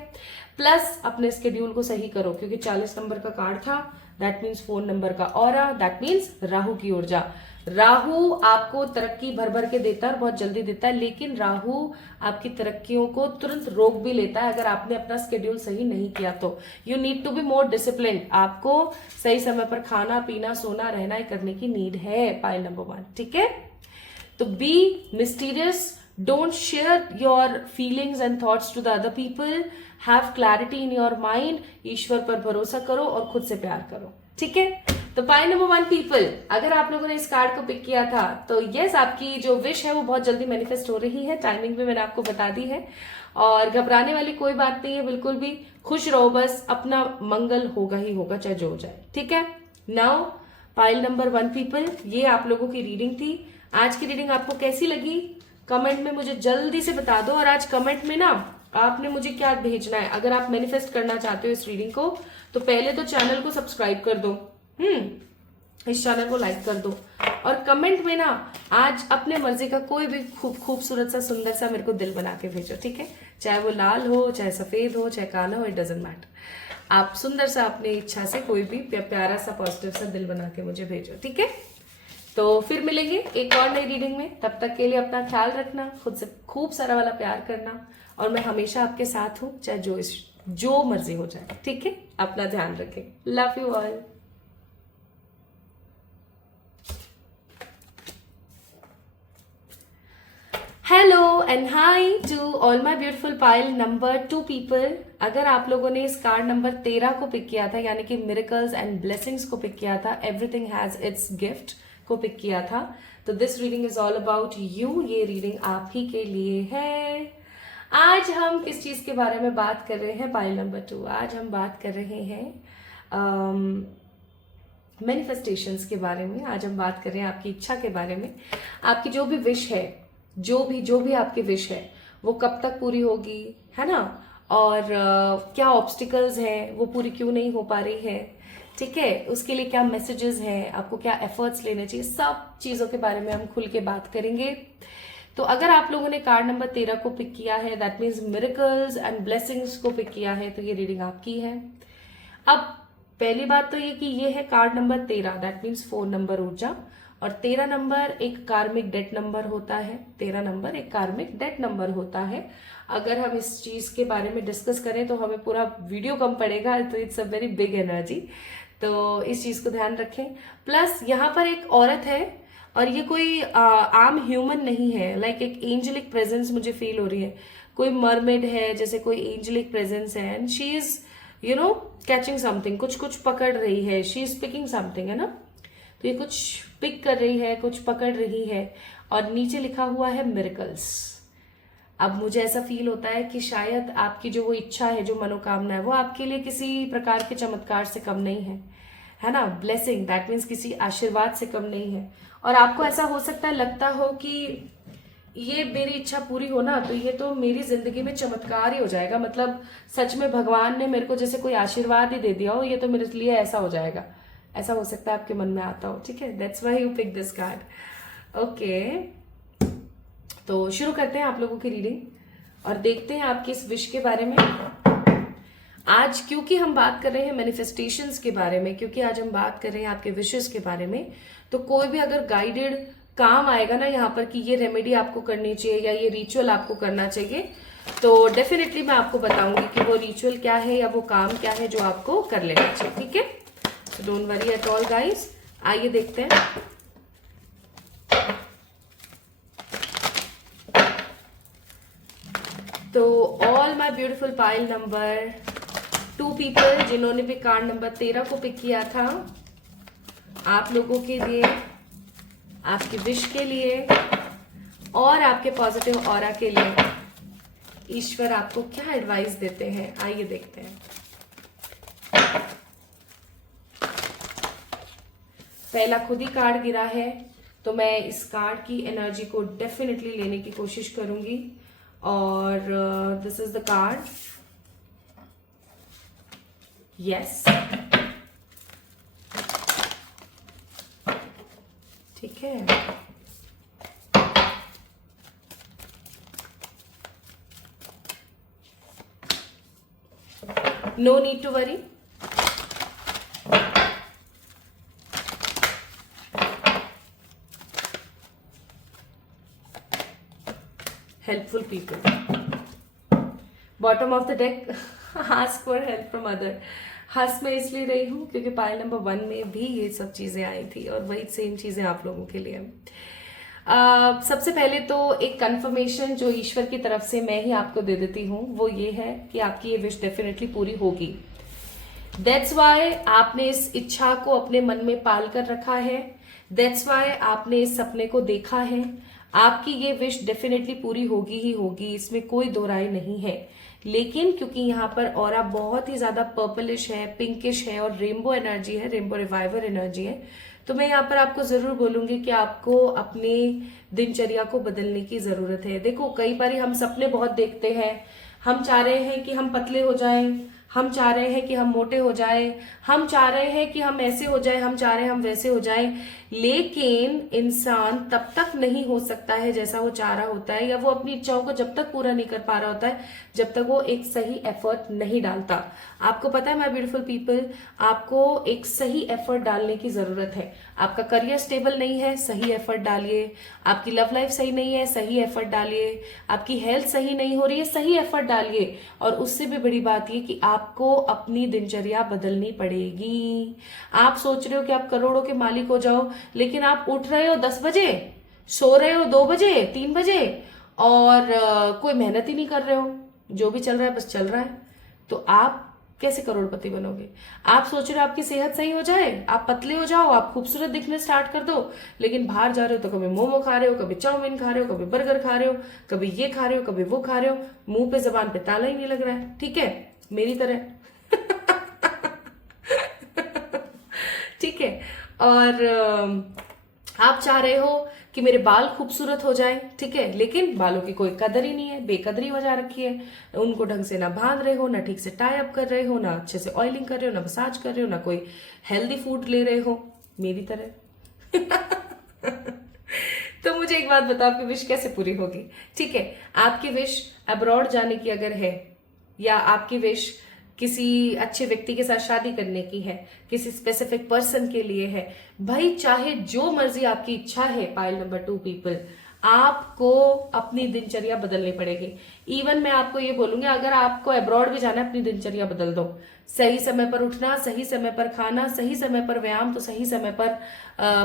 प्लस अपने स्केड्यूल को सही करो, क्योंकि 40 नंबर का कार्ड था, दैट मीन्स 4 नंबर का ऑरा, दैट मीन्स राहु की ऊर्जा। राहु आपको तरक्की भर भर के देता है और बहुत जल्दी देता है, लेकिन राहु आपकी तरक्कियों को तुरंत रोक भी लेता है अगर आपने अपना स्केड्यूल सही नहीं किया तो। You need to be more discipline. आपको सही समय पर खाना पीना सोना रहना करने की नीड है, पाइल नंबर 1, ठीक है? तो be mysterious, don't share your feelings and thoughts to the other people, have clarity in your mind, ईश्वर पर भरोसा करो और खुद से प्यार करो, ठीक है? तो पाइल नंबर 1 पीपल, अगर आप लोगों ने इस कार्ड को पिक किया था तो यस, आपकी जो विश है वो बहुत जल्दी मैनिफेस्ट हो रही है। टाइमिंग भी मैंने आपको बता दी है और घबराने वाली कोई बात नहीं है, बिल्कुल भी खुश रहो, बस अपना मंगल होगा ही होगा, चाहे जो हो जाए, ठीक है? नाउ पाइल नंबर 1 पीपल, ये आप लोगों की रीडिंग थी। आज की रीडिंग आपको कैसी लगी कमेंट में मुझे जल्दी से बता दो। और आज कमेंट में ना आपने मुझे क्या भेजना है, अगर आप मैनिफेस्ट करना चाहते हो इस रीडिंग को तो पहले तो चैनल को सब्सक्राइब कर दो, इस चैनल को लाइक कर दो और कमेंट में ना आज अपने मर्जी का कोई भी खूबसूरत सा सुंदर सा मेरे को दिल बना के भेजो, ठीक है? चाहे वो लाल हो, चाहे सफेद हो, चाहे काला हो, इट डजेंट मैटर। आप सुंदर सा अपनी इच्छा से कोई भी प्यारा सा पॉजिटिव सा दिल बना के मुझे भेजो, ठीक है। तो फिर मिलेंगे एक और नई रीडिंग में। तब तक के लिए अपना ख्याल रखना, खुद से खूब सारा वाला प्यार करना, और मैं हमेशा आपके साथ हूं, चाहे जो मर्जी हो जाए, ठीक है। अपना ध्यान रखें। Love you all. Hello and hi to all my beautiful pile number 2 people. अगर आप लोगों ने इस कार्ड नंबर 13 को पिक किया था, यानी कि मिरेकल्स एंड ब्लेसिंग्स को पिक किया था, एवरीथिंग हैज इट्स गिफ्ट को पिक किया था, तो this reading is all about you. ये रीडिंग आप ही के लिए है। आज हम किस चीज के बारे में बात कर रहे हैं पाइल नंबर 2? आज हम बात कर रहे हैं मैनिफेस्टेशंस के बारे में। आज हम बात कर रहे हैं आपकी इच्छा के बारे में। आपकी जो भी विश है, जो भी आपकी विश है, वो कब तक पूरी होगी, है ना, और क्या ऑब्स्टिकल्स हैं, वो पूरी क्यों नहीं हो पा रही है, ठीक है, उसके लिए क्या मैसेजेस हैं, आपको क्या एफर्ट्स लेने चाहिए, सब चीजों के बारे में हम खुल के बात करेंगे। तो अगर आप लोगों ने कार्ड नंबर 13 को पिक किया है, that means miracles and blessings को पिक किया है, तो ये रीडिंग आपकी है। अब पहली बात तो ये कि ये है card number 13, that means 4 number ऊर्जा, और 13 नंबर एक कार्मिक डेट नंबर होता है। 13 नंबर एक कार्मिक डेट नंबर होता है। अगर हम इस चीज के बारे में डिस्कस करें तो हमें पूरा वीडियो कम पड़ेगा, तो it's a very big energy, तो इस चीज को ध्यान रखें। प्लस यहाँ पर एक औरत है, और ये कोई आम ह्यूमन नहीं है, लाइक एक एंजेलिक प्रेजेंस मुझे फील हो रही है। कोई मरमेड है, जैसे कोई एंजेलिक प्रेजेंस है, and she is catching something, कुछ पकड़ रही है, शी इज पिकिंग समथिंग, है ना। तो ये कुछ पिक कर रही है, कुछ पकड़ रही है, और नीचे लिखा हुआ है मिरेकल्स। अब मुझे ऐसा फील होता है कि शायद आपकी जो वो इच्छा है, जो मनोकामना है, वो आपके लिए किसी प्रकार के चमत्कार से कम नहीं है ना। ब्लेसिंग दैट मीन्स किसी आशीर्वाद से कम नहीं है, और आपको ऐसा हो सकता है, लगता हो कि ये मेरी इच्छा पूरी हो ना, तो ये तो मेरी जिंदगी में चमत्कार ही हो जाएगा, मतलब सच में भगवान ने मेरे को जैसे कोई आशीर्वाद ही दे दिया हो, ये तो मेरे लिए ऐसा हो जाएगा। ऐसा हो सकता है आपके मन में आता हो, ठीक है। That's why you pick this card. Okay, तो शुरू करते हैं आप लोगों की रीडिंग, और देखते हैं आपकी इस विश के बारे में। आज क्योंकि हम बात कर रहे हैं मैनिफेस्टेशंस के बारे में, क्योंकि आज हम बात कर रहे हैं आपके विशेस के बारे में, तो कोई भी अगर गाइडेड काम आएगा ना यहाँ पर कि ये रेमेडी आपको करनी चाहिए या ये रिचुअल आपको करना चाहिए, तो डेफिनेटली मैं आपको बताऊंगी कि वो रिचुअल क्या है या वो काम क्या है जो आपको कर लेना चाहिए, ठीक है। Don't worry at all guys, आइए देखते हैं। तो all my beautiful pile number 2 people जिन्होंने भी कार्ड नंबर 13 को पिक किया था, आप लोगों के लिए, आपकी विश के लिए और आपके पॉजिटिव ऑरा के लिए ईश्वर आपको क्या एडवाइस देते हैं, आइए देखते हैं। पहला खुद ही कार्ड गिरा है, तो मैं इस कार्ड की एनर्जी को डेफिनेटली लेने की कोशिश करूंगी, और this is the card. Yes, ठीक है। No need to worry. Helpful people. Bottom of the deck, ask for help from other. हंस मैं इसलिए रही हूं क्योंकि पाइल नंबर 1 में भी ये सब चीजें आई थी, और वही सेम चीजें आप लोगों के लिए। सबसे पहले तो एक कंफर्मेशन जो ईश्वर की तरफ से मैं ही आपको दे देती हूँ, वो ये है कि आपकी ये विश डेफिनेटली पूरी होगी। दैट्स वाई आपने इस इच्छा को अपने मन में पाल कर रखा है, दैट्स वाई आपने इस सपने को देखा है। आपकी ये विश डेफिनेटली पूरी होगी ही होगी, इसमें कोई दो राय नहीं है। लेकिन क्योंकि यहाँ पर ऑरा बहुत ही ज्यादा पर्पलिश है, पिंकिश है, और रेनबो एनर्जी है, रेनबो रिवाइवर एनर्जी है, तो मैं यहाँ पर आपको जरूर बोलूंगी कि आपको अपने दिनचर्या को बदलने की जरूरत है। देखो, कई बार हम सपने बहुत देखते हैं, हम चाह रहे हैं कि हम पतले हो जाएं, हम चाह रहे हैं कि हम मोटे हो जाए, हम चाह रहे हैं कि हम ऐसे हो जाए, हम चाह रहे हैं हम वैसे हो जाए, लेकिन इंसान तब तक नहीं हो सकता है जैसा वो चाह रहा होता है, या वो अपनी इच्छाओं को जब तक पूरा नहीं कर पा रहा होता है जब तक वो एक सही एफर्ट नहीं डालता। आपको पता है माय ब्यूटीफुल पीपल, आपको एक सही एफर्ट डालने की जरूरत है। आपका करियर स्टेबल नहीं है, सही एफर्ट डालिए। आपकी लव लाइफ सही नहीं है, सही एफर्ट डालिए। आपकी हेल्थ सही नहीं हो रही है, सही एफर्ट डालिए। और उससे भी बड़ी बात ये कि आपको अपनी दिनचर्या बदलनी पड़ेगी। आप सोच रहे हो कि आप करोड़ों के मालिक हो जाओ, लेकिन आप उठ रहे हो 10 बजे, सो रहे हो 2 बजे 3 बजे, और कोई मेहनत ही नहीं कर रहे हो, जो भी चल रहा है बस चल रहा है, तो आप कैसे करोड़पति बनोगे? आप सोच रहे हो आपकी सेहत सही हो जाए, आप पतले हो जाओ, आप खूबसूरत दिखने स्टार्ट कर दो, लेकिन बाहर जा रहे हो तो कभी मोमो खा रहे हो, कभी चाउमीन खा रहे हो, कभी बर्गर खा रहे हो, कभी ये खा रहे हो, कभी वो खा रहे हो, मुंह पे जबान पे ताला ही नहीं लग रहा है। ठीक है, मेरी तरह। ठीक है। और आप चाह रहे हो कि मेरे बाल खूबसूरत हो जाएं, ठीक है, लेकिन बालों की कोई कदर ही नहीं है, बेकदरी हो जा रखी है, उनको ढंग से ना बांध रहे हो, ना ठीक से टाई अप कर रहे हो, ना अच्छे से ऑयलिंग कर रहे हो, ना मसाज कर रहे हो, ना कोई हेल्दी फूड ले रहे हो, मेरी तरह। तो मुझे एक बात बताओ, आपकी विश कैसे पूरी होगी? ठीक है, आपकी विश अब्रॉड जाने की अगर है, या आपकी विश किसी अच्छे व्यक्ति के साथ शादी करने की है, किसी स्पेसिफिक पर्सन के लिए है, भाई चाहे जो मर्जी आपकी इच्छा है, पाइल नंबर 2 पीपल, आपको अपनी दिनचर्या बदलनी पड़ेगी। इवन मैं आपको ये बोलूंगी, अगर आपको अब्रॉड भी जाना है, अपनी दिनचर्या बदल दो। सही समय पर उठना, सही समय पर खाना, सही समय पर व्यायाम, तो सही समय पर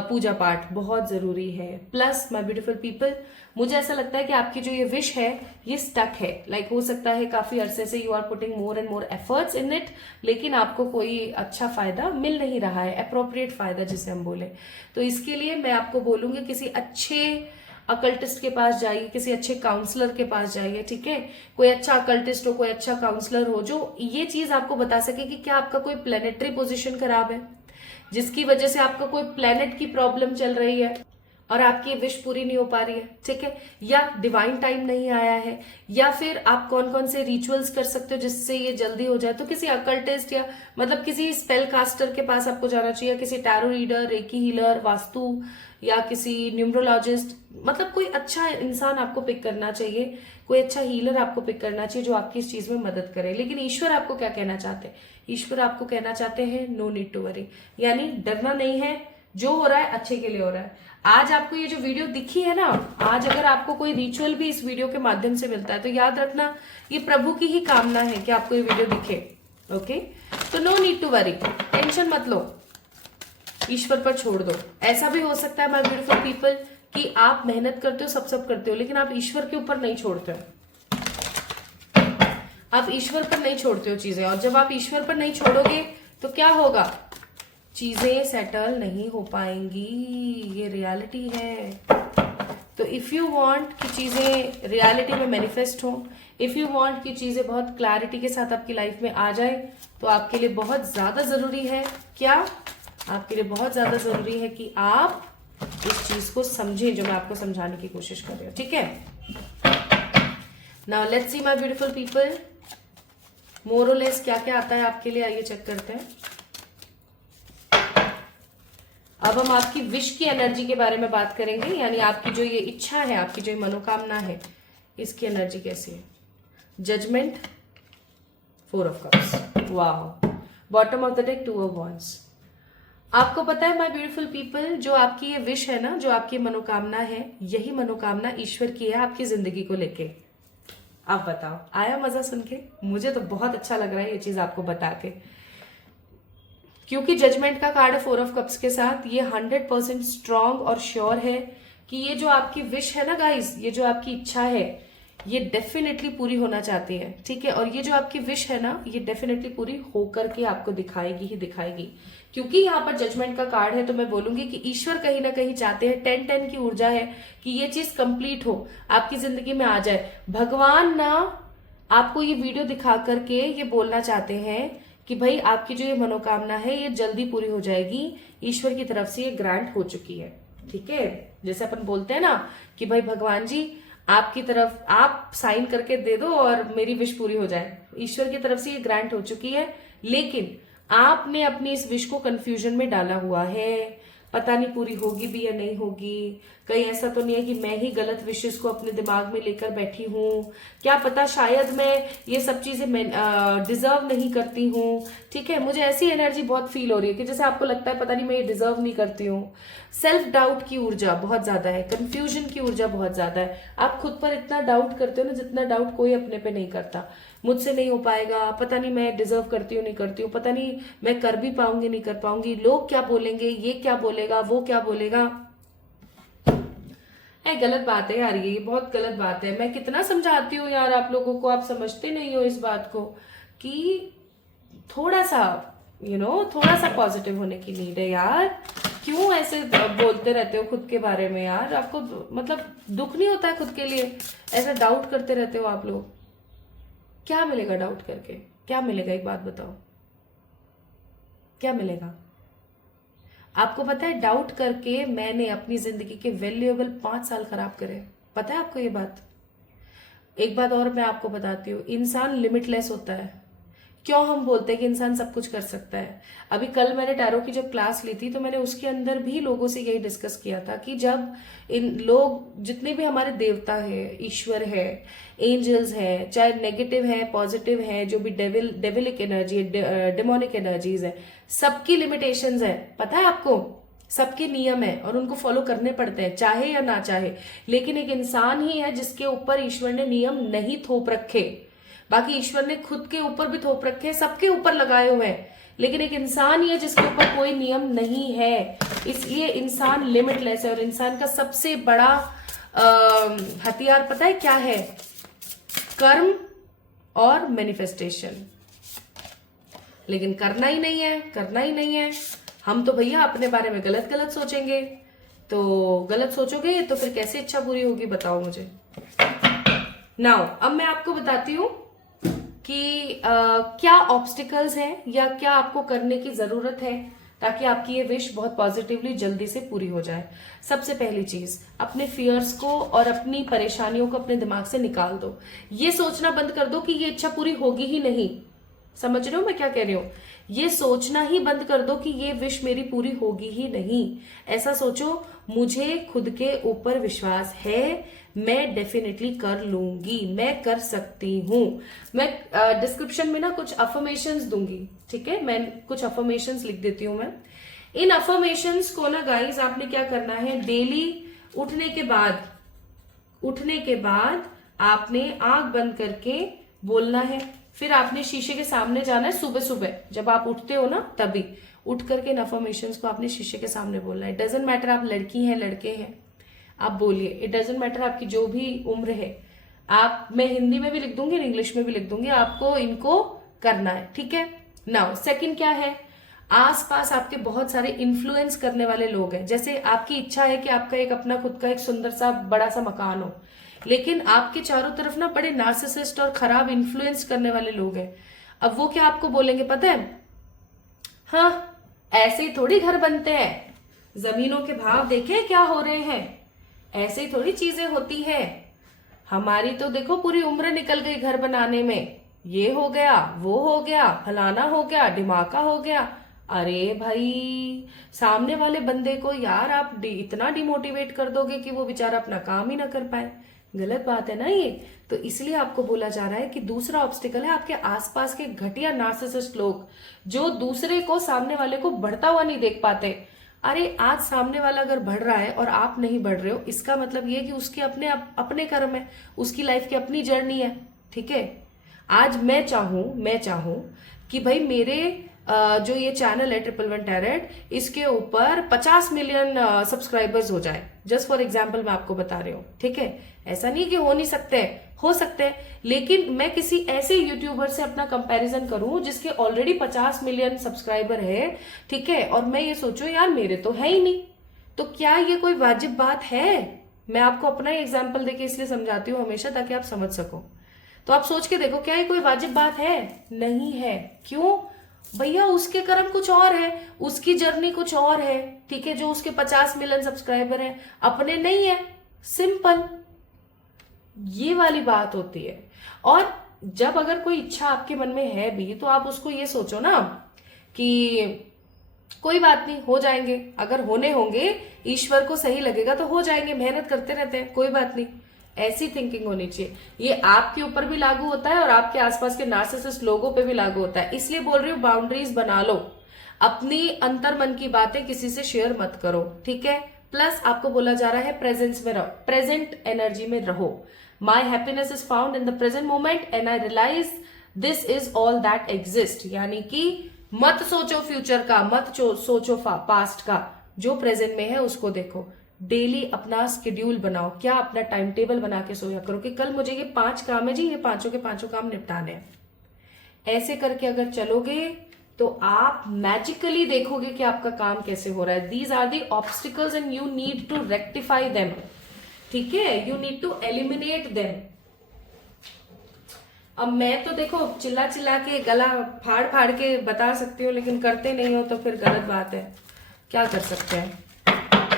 पूजा पाठ बहुत जरूरी है। प्लस माय ब्यूटीफुल पीपल, मुझे ऐसा लगता है कि आपकी जो ये विश है ये स्टक है। लाइक हो सकता है काफी अरसे से you are putting more and more efforts in it, लेकिन आपको कोई अच्छा फायदा मिल नहीं रहा है, अप्रोप्रिएट फायदा जिसे हम बोले। तो इसके लिए मैं आपको बोलूंगी किसी अच्छे अकल्टिस्ट के पास जाइए, किसी अच्छे काउंसलर के पास जाइए। ठीक है, कोई अच्छा अकल्टिस्ट हो, कोई अच्छा काउंसलर हो जो ये चीज आपको बता सके कि क्या आपका कोई प्लेनेटरी पोजीशन खराब है, जिसकी वजह से आपका कोई प्लेनेट की प्रॉब्लम चल रही है और आपकी विश पूरी नहीं हो पा रही है। ठीक है, या डिवाइन टाइम नहीं आया है, या फिर आप कौन कौन से रिचुअल्स कर सकते हो जिससे ये जल्दी हो जाए, तो किसी अकल्टिस्ट या मतलब किसी स्पेल कास्टर के पास आपको जाना चाहिए, किसी tarot reader, recce healer, vastu, या किसी न्यूमरोलॉजिस्ट, मतलब कोई अच्छा इंसान आपको पिक करना चाहिए, कोई अच्छा हीलर आपको पिक करना चाहिए जो आपकी इस चीज में मदद करे। लेकिन ईश्वर आपको क्या कहना चाहते हैं? ईश्वर आपको कहना चाहते हैं नो नीड टू वरी, यानी डरना नहीं है, जो हो रहा है अच्छे के लिए हो रहा है। आज आपको ये जो वीडियो दिखी है ना, आज अगर आपको कोई रिचुअल भी इस वीडियो के माध्यम से मिलता है तो याद रखना ये प्रभु की ही कामना है कि आपको ये वीडियो दिखे। ओके, तो no need to worry, tension मत लो, ईश्वर पर छोड़ दो। ऐसा भी हो सकता है माय ब्यूटीफुल पीपल कि आप मेहनत करते हो, सब करते हो, लेकिन आप ईश्वर के ऊपर नहीं छोड़ते हो, आप ईश्वर पर नहीं छोड़ते हो चीजें। और जब आप ईश्वर पर नहीं छोड़ोगे तो क्या होगा? चीजें सेटल नहीं हो पाएंगी, ये रियलिटी है। तो इफ यू वांट कि चीजें रियलिटी में मैनिफेस्ट हो, इफ यू वांट कि चीजें बहुत क्लैरिटी के साथ आपकी लाइफ में आ जाए, तो आपके लिए बहुत ज्यादा जरूरी है क्या? आपके लिए बहुत ज्यादा जरूरी है कि आप इस चीज को समझें जो मैं आपको समझाने की कोशिश कर रही हूँ। ठीक है, now let's see my beautiful people, more और लेस क्या क्या आता है आपके लिए, आइए चेक करते हैं। अब हम आपकी विश की एनर्जी के बारे में बात करेंगे, यानी आपकी जो ये इच्छा है, आपकी जो ये मनोकामना है, इसकी एनर्जी कैसी है। जजमेंट, 4 ऑफ कप्स, वाह, bottom of the deck 2 of wands. आपको पता है माय ब्यूटीफुल पीपल, जो आपकी ये विश है ना, जो आपकी मनोकामना है, यही मनोकामना ईश्वर की है आपकी जिंदगी को लेके। आप बताओ, आया मजा सुन के? मुझे तो बहुत अच्छा लग रहा है ये चीज आपको बता के, क्योंकि जजमेंट का कार्ड है 4 ऑफ कप्स के साथ। ये 100% स्ट्रांग और श्योर है कि ये जो आपकी विश है ना गाइस, ये जो आपकी इच्छा है, ये डेफिनेटली पूरी होना चाहती है। ठीक है, और ये जो आपकी विश है ना, ये डेफिनेटली पूरी होकर के आपको दिखाएगी ही दिखाएगी। क्योंकि यहाँ पर जजमेंट का कार्ड है, तो मैं बोलूंगी कि ईश्वर कहीं ना कहीं चाहते हैं, 10-10 की ऊर्जा है कि ये चीज कंप्लीट हो, आपकी जिंदगी में आ जाए। भगवान ना आपको ये वीडियो दिखा करके ये बोलना चाहते हैं कि भाई आपकी जो ये मनोकामना है ये जल्दी पूरी हो जाएगी, ईश्वर की तरफ से ये ग्रांट हो चुकी है। ठीक है, जैसे अपन बोलते हैं ना कि भाई भगवान जी आपकी तरफ आप साइन करके दे दो और मेरी विश पूरी हो जाए, ईश्वर की तरफ से ये ग्रांट हो चुकी है, लेकिन आपने अपनी इस विश को कंफ्यूजन में डाला हुआ है। पता नहीं पूरी होगी भी या नहीं होगी। कहीं ऐसा तो नहीं है कि मैं ही गलत विशेष को अपने दिमाग में लेकर बैठी हूँ, क्या पता शायद मैं ये सब चीजें मैं डिजर्व नहीं करती हूँ। ठीक है, मुझे ऐसी एनर्जी बहुत फील हो रही है कि जैसे आपको लगता है पता नहीं मैं ये डिजर्व नहीं करती हूँ। सेल्फ डाउट की ऊर्जा बहुत ज्यादा है, कंफ्यूजन की ऊर्जा बहुत ज्यादा है। आप खुद पर इतना डाउट करते हो ना जितना डाउट कोई अपने पे नहीं करता। मुझसे नहीं हो पाएगा, पता नहीं मैं डिजर्व करती हूँ नहीं करती हूँ, पता नहीं मैं कर भी पाऊंगी नहीं कर पाऊंगी, लोग क्या बोलेंगे, ये क्या बोलेगा, वो क्या बोलेगा। गलत बात है यार, ये बहुत गलत बात है। मैं कितना समझाती हूँ यार आप लोगों को, आप समझते नहीं हो इस बात को कि थोड़ा सा थोड़ा सा पॉजिटिव होने की नीड है यार। क्यों ऐसे बोलते रहते हो खुद के बारे में यार? आपको मतलब दुख नहीं होता है खुद के लिए? ऐसे डाउट करते रहते हो आप लोग। क्या मिलेगा डाउट करके? क्या मिलेगा? एक बात बताओ, क्या मिलेगा? आपको पता है डाउट करके मैंने अपनी जिंदगी के वैल्यूएबल 5 साल खराब करे। पता है आपको ये बात? एक बात और मैं आपको बताती हूँ, इंसान लिमिटलेस होता है। क्यों हम बोलते हैं कि इंसान सब कुछ कर सकता है? अभी कल मैंने टैरो की जब क्लास ली थी तो मैंने उसके अंदर भी लोगों से यही डिस्कस किया था कि जब इन लोग जितने भी हमारे देवता है, ईश्वर है, एंजल्स है, चाहे नेगेटिव है पॉजिटिव है, जो भी डेविलिक एनर्जी डेमोनिक एनर्जीज है, सबकी लिमिटेशंस है। पता है आपको? सबके नियम है और उनको फॉलो करने पड़ते हैं चाहे या ना चाहे। लेकिन एक इंसान ही है जिसके ऊपर ईश्वर ने नियम नहीं थोप रखे। बाकी ईश्वर ने खुद के ऊपर भी थोप रखे हैं, सबके ऊपर लगाए हुए हैं, लेकिन एक इंसान ही है जिसके ऊपर कोई नियम नहीं है। इसलिए इंसान लिमिटलेस है। और इंसान का सबसे बड़ा हथियार पता है क्या है? कर्म और मैनिफेस्टेशन। लेकिन करना ही नहीं है, करना ही नहीं है। हम तो भैया अपने बारे में गलत गलत सोचेंगे। तो गलत सोचोगे तो फिर कैसे इच्छा पूरी होगी बताओ मुझे। नाउ अब मैं आपको बताती हूँ कि क्या ऑब्स्टिकल्स हैं या क्या आपको करने की जरूरत है ताकि आपकी ये विश बहुत पॉजिटिवली जल्दी से पूरी हो जाए। सबसे पहली चीज, अपने फियर्स को और अपनी परेशानियों को अपने दिमाग से निकाल दो। ये सोचना बंद कर दो कि ये इच्छा पूरी होगी ही नहीं। समझ रहे हो मैं क्या कह रही हूँ? ये सोचना ही बंद कर दो कि ये विश मेरी पूरी होगी ही नहीं। ऐसा सोचो, मुझे खुद के ऊपर विश्वास है, मैं डेफिनेटली कर लूंगी, मैं कर सकती हूँ। मैं डिस्क्रिप्शन में ना कुछ अफर्मेशंस दूंगी, ठीक है? मैं कुछ अफर्मेशंस लिख देती हूँ। मैं इन अफर्मेशंस को ना गाइज आपने क्या करना है, डेली उठने के बाद आपने आंख बंद करके बोलना है। फिर आपने शीशे के सामने जाना है सुबह सुबह, जब आप उठते हो ना तभी उठ करके इन अफर्मेशंस को आपने शीशे के सामने बोलना है। डजेंट मैटर आप लड़की हैं लड़के हैं, आप बोलिए। इट डजेंट मैटर आपकी जो भी उम्र है। आप, मैं हिंदी में भी लिख दूंगी इंग्लिश में भी लिख दूंगी, आपको इनको करना है, ठीक है? नाउ सेकंड क्या है, आसपास आपके बहुत सारे इन्फ्लुएंस करने वाले लोग हैं। जैसे आपकी इच्छा है कि आपका एक अपना खुद का एक सुंदर सा बड़ा सा मकान हो, लेकिन आपके चारों तरफ ना बड़े नार्सिसिस्ट और खराब इन्फ्लुएंस करने वाले लोग हैं। अब वो क्या आपको बोलेंगे पता है? हाँ, ऐसे ही थोड़ी घर बनते हैं, जमीनों के भाव देखे क्या हो रहे हैं, ऐसे ही थोड़ी चीजें होती है। हमारी तो देखो पूरी उम्र निकल गई घर बनाने में, ये हो गया, वो हो गया, फलाना हो गया, ढिमाका हो गया। अरे भाई, सामने वाले बंदे को यार आप इतना डिमोटिवेट कर दोगे कि वो बेचारा अपना काम ही ना कर पाए। गलत बात है ना ये। तो इसलिए आपको बोला जा रहा है कि दूसरा ऑब्स्टिकल है आपके आसपास के घटिया नार्सिसिस्ट लोग, जो दूसरे को, सामने वाले को बढ़ता हुआ नहीं देख पाते। अरे आज सामने वाला अगर बढ़ रहा है और आप नहीं बढ़ रहे हो, इसका मतलब ये कि उसके अपने कर्म है, उसकी लाइफ की अपनी जर्नी है, ठीक है? आज मैं चाहूं कि भाई मेरे जो ये चैनल है 111 टैरेट, इसके ऊपर 50 मिलियन सब्सक्राइबर्स हो जाए। जस्ट फॉर एग्जाम्पल मैं आपको बता रही हूँ, ठीक है? ऐसा नहीं कि हो नहीं सकते, हो सकते हैं, लेकिन मैं किसी ऐसे यूट्यूबर से अपना कंपैरिजन करूं जिसके ऑलरेडी 50 मिलियन सब्सक्राइबर है, ठीक है? और मैं ये सोचूं यार मेरे तो है ही नहीं, तो क्या ये कोई वाजिब बात है? मैं आपको अपना ही एग्जाम्पल देके इसलिए समझाती हूँ हमेशा, ताकि आप समझ सको। तो आप सोच के देखो, क्या ये कोई वाजिब बात है? नहीं है। क्यों भैया? उसके कर्म कुछ और है, उसकी जर्नी कुछ और है, ठीक है? जो उसके 50 मिलियन सब्सक्राइबर है, अपने नहीं है। सिंपल, ये वाली बात होती है। और जब अगर कोई इच्छा आपके मन में है भी तो आप उसको ये सोचो ना कि कोई बात नहीं, हो जाएंगे, अगर होने होंगे, ईश्वर को सही लगेगा तो हो जाएंगे, मेहनत करते रहते हैं, कोई बात नहीं। ऐसी थिंकिंग होनी चाहिए। ये आपके ऊपर भी लागू होता है और आपके आसपास के नार्सिसिस्ट लोगों पे भी लागू होता है। इसलिए बोल रही हूँ, बाउंड्रीज बना लो, अपनी अंतर मन की बातें किसी से शेयर मत करो, ठीक है। प्लस आपको बोला जा रहा है प्रेजेंस में रहो, प्रेजेंट एनर्जी में रहो। My happiness is found in the present moment and I realise this is all that exist. यानी कि मत सोचो फ्यूचर का, मत सोचो पास्ट का, जो प्रेजेंट में है उसको देखो। डेली अपना स्केड्यूल बनाओ, क्या अपना टाइम टेबल बना के सोया करो कि कल मुझे ये 5 काम है जी, ये पांचों के पांचों काम निपटाने हैं। ऐसे करके अगर चलोगे तो आप मैजिकली देखोगे कि आपका काम कैसे हो रहा है। These are the obstacles and you need to rectify them, ठीक है, you need to eliminate them. अब मैं तो देखो चिल्ला चिल्ला के गला फाड़ फाड़ के बता सकती हूँ, लेकिन करते नहीं हो तो फिर गलत बात है, क्या कर सकते हैं।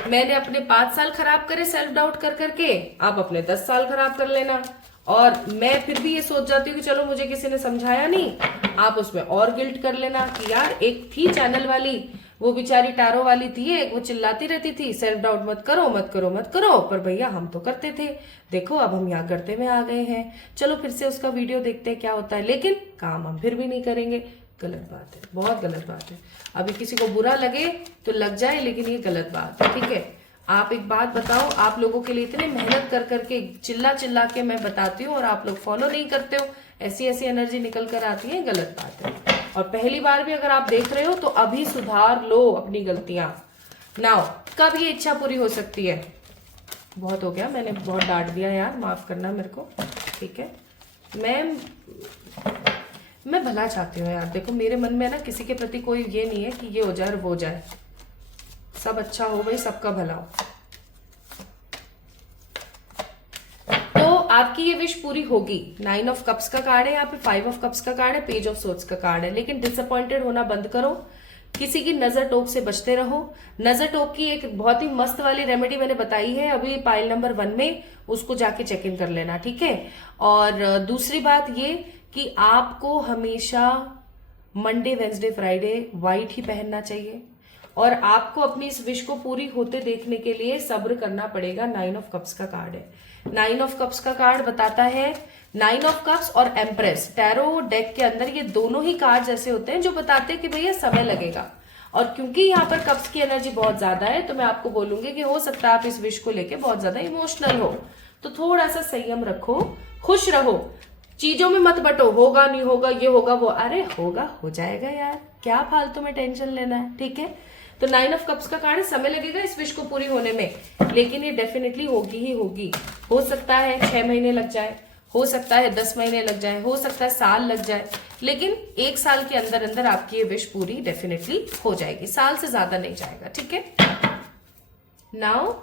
मैंने अपने 5 साल खराब करे सेल्फ डाउट कर करके, आप अपने 10 साल खराब कर लेना। और मैं फिर भी ये सोच जाती हूँ कि चलो मुझे किसी ने समझाया नहीं, आप उसमें और गिल्ट कर लेना कि यार एक थी चैनल वाली, वो बेचारी टारो वाली थी, एक वो चिल्लाती रहती थी सेल्फ डाउट मत करो मत करो मत करो, पर भैया हम तो करते थे, देखो अब हम यहाँ करते हुए आ गए हैं, चलो फिर से उसका वीडियो देखते हैं क्या होता है, लेकिन काम हम फिर भी नहीं करेंगे। गलत बात है, बहुत गलत बात है। अभी किसी को बुरा लगे तो लग जाए, लेकिन ये गलत बात है, ठीक है। आप एक बात बताओ, आप लोगों के लिए इतने मेहनत कर करके चिल्ला चिल्ला के मैं बताती हूँ और आप लोग फॉलो नहीं करते हो, ऐसी ऐसी एनर्जी निकल कर आती है, गलत बात है। और पहली बार भी अगर आप देख रहे हो तो अभी सुधार लो अपनी गलतियां। नाउ कब ये इच्छा पूरी हो सकती है? बहुत हो गया, मैंने बहुत डांट दिया यार, माफ करना मेरे को, ठीक है। मैं भला चाहती हूँ यार, देखो मेरे मन में ना किसी के प्रति कोई ये नहीं है कि ये हो जाए और वो हो जाए, सब अच्छा हो भाई, सबका भला हो। तो आपकी ये विश पूरी होगी। 9 ऑफ कप्स का कार्ड है यहाँ पे, 5 ऑफ कप्स का कार्ड है, पेज ऑफ सोर्ड्स का कार्ड है। लेकिन डिसअपॉइंटेड होना बंद करो, किसी की नजर टोक से बचते रहो। नजर टोक की एक बहुत ही मस्त वाली रेमेडी मैंने बताई है अभी पाइल नंबर 1 में, उसको जाके चेक इन कर लेना, ठीक है। और दूसरी बात ये कि आपको हमेशा मंडे वेंसडे फ्राइडे व्हाइट ही पहनना चाहिए और आपको अपनी इस विश को पूरी होते देखने के लिए सब्र करना पड़ेगा। 9 ऑफ कप्स का कार्ड है। 9 ऑफ कप्स का कार्ड बताता है, 9 ऑफ कप्स और एम्प्रेस टैरो डेक के अंदर ये दोनों ही कार्ड ऐसे होते हैं जो बताते हैं कि भैया समय लगेगा। और क्योंकि यहाँ पर कप्स की एनर्जी बहुत ज्यादा है तो मैं आपको बोलूंगी कि हो सकता है आप इस विश को लेके बहुत ज्यादा इमोशनल हो, तो थोड़ा सा संयम रखो, खुश रहो, चीजों में मत बटो, होगा नहीं होगा, ये होगा वो, अरे होगा, हो जाएगा यार, क्या फालतू में टेंशन लेना है, ठीक है। तो 9 ऑफ कप्स का कार्ड, समय लगेगा इस विश को पूरी होने में, लेकिन ये डेफिनेटली होगी ही होगी। हो सकता है 6 महीने लग जाए, हो सकता है 10 महीने लग जाए, हो सकता है साल लग जाए, लेकिन 1 साल के अंदर अंदर आपकी ये विश पूरी डेफिनेटली हो जाएगी, साल से ज्यादा नहीं जाएगा, ठीक है। नाउ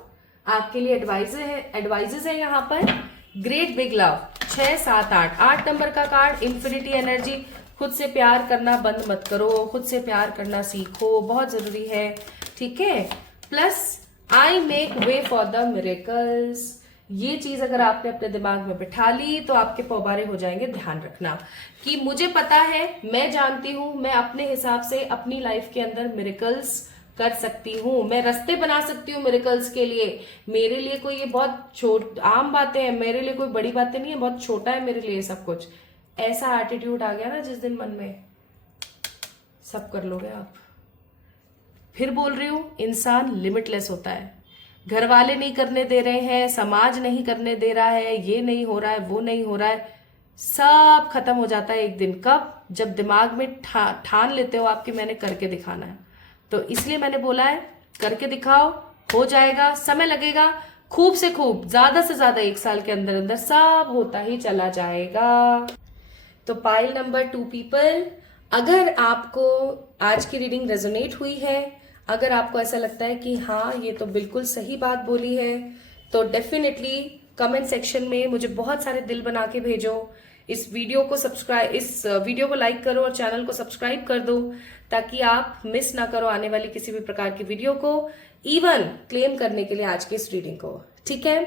आपके लिए एडवाइजेज है यहाँ पर, ग्रेट बिग लव 6, 7, 8 नंबर का कार्ड, इन्फिनिटी एनर्जी। खुद से प्यार करना बंद मत करो, खुद से प्यार करना सीखो, बहुत जरूरी है, ठीक है। Plus I make way for the miracles, ये चीज अगर आपने अपने दिमाग में बिठा ली तो आपके पौबारे हो जाएंगे। ध्यान रखना कि मुझे पता है, मैं जानती हूं, मैं अपने हिसाब से अपनी लाइफ के अंदर मिरेकल्स कर सकती हूँ, मैं रास्ते बना सकती हूँ मिरेकल्स के लिए। मेरे लिए कोई ये बहुत आम बातें हैं, मेरे लिए कोई बड़ी बातें नहीं है, बहुत छोटा है मेरे लिए सब कुछ। ऐसा एटीट्यूड आ गया ना जिस दिन मन में, सब कर लोगे आप। फिर बोल रही हूँ, इंसान लिमिटलेस होता है, घर वाले नहीं करने दे रहे हैं, समाज नहीं करने दे रहा है, ये नहीं हो रहा है, वो नहीं हो रहा है, सब खत्म हो जाता है एक दिन। कब? जब दिमाग में ठान लेते हो आपकी मैंने करके दिखाना है। तो इसलिए मैंने बोला है करके दिखाओ, हो जाएगा, समय लगेगा, खूब से खूब, ज्यादा से ज्यादा 1 साल के अंदर अंदर सब होता ही चला जाएगा। तो पाइल नंबर 2 पीपल, अगर आपको आज की रीडिंग रेजोनेट हुई है, अगर आपको ऐसा लगता है कि हाँ ये तो बिल्कुल सही बात बोली है, तो डेफिनेटली कमेंट सेक्शन में मुझे बहुत सारे दिल बना के भेजो। इस वीडियो को लाइक करो और चैनल को सब्सक्राइब कर दो ताकि आप मिस ना करो आने वाली किसी भी प्रकार की वीडियो को, इवन क्लेम करने के लिए आज की इस रीडिंग को। ठीक है,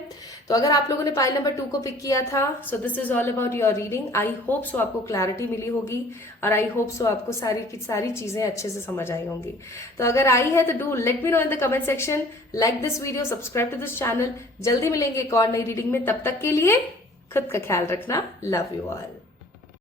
तो अगर आप लोगों ने पाइल नंबर 2 को पिक किया था, so this is all about your reading. I hope so आपको क्लैरिटी मिली होगी और आई होप सो आपको सारी की सारी चीजें अच्छे से समझ आई होंगी। तो अगर आई है तो do let me know in the comment section, like this video, subscribe to this channel. जल्दी मिलेंगे एक और नई रीडिंग में, तब तक के लिए खुद का ख्याल रखना। Love you all.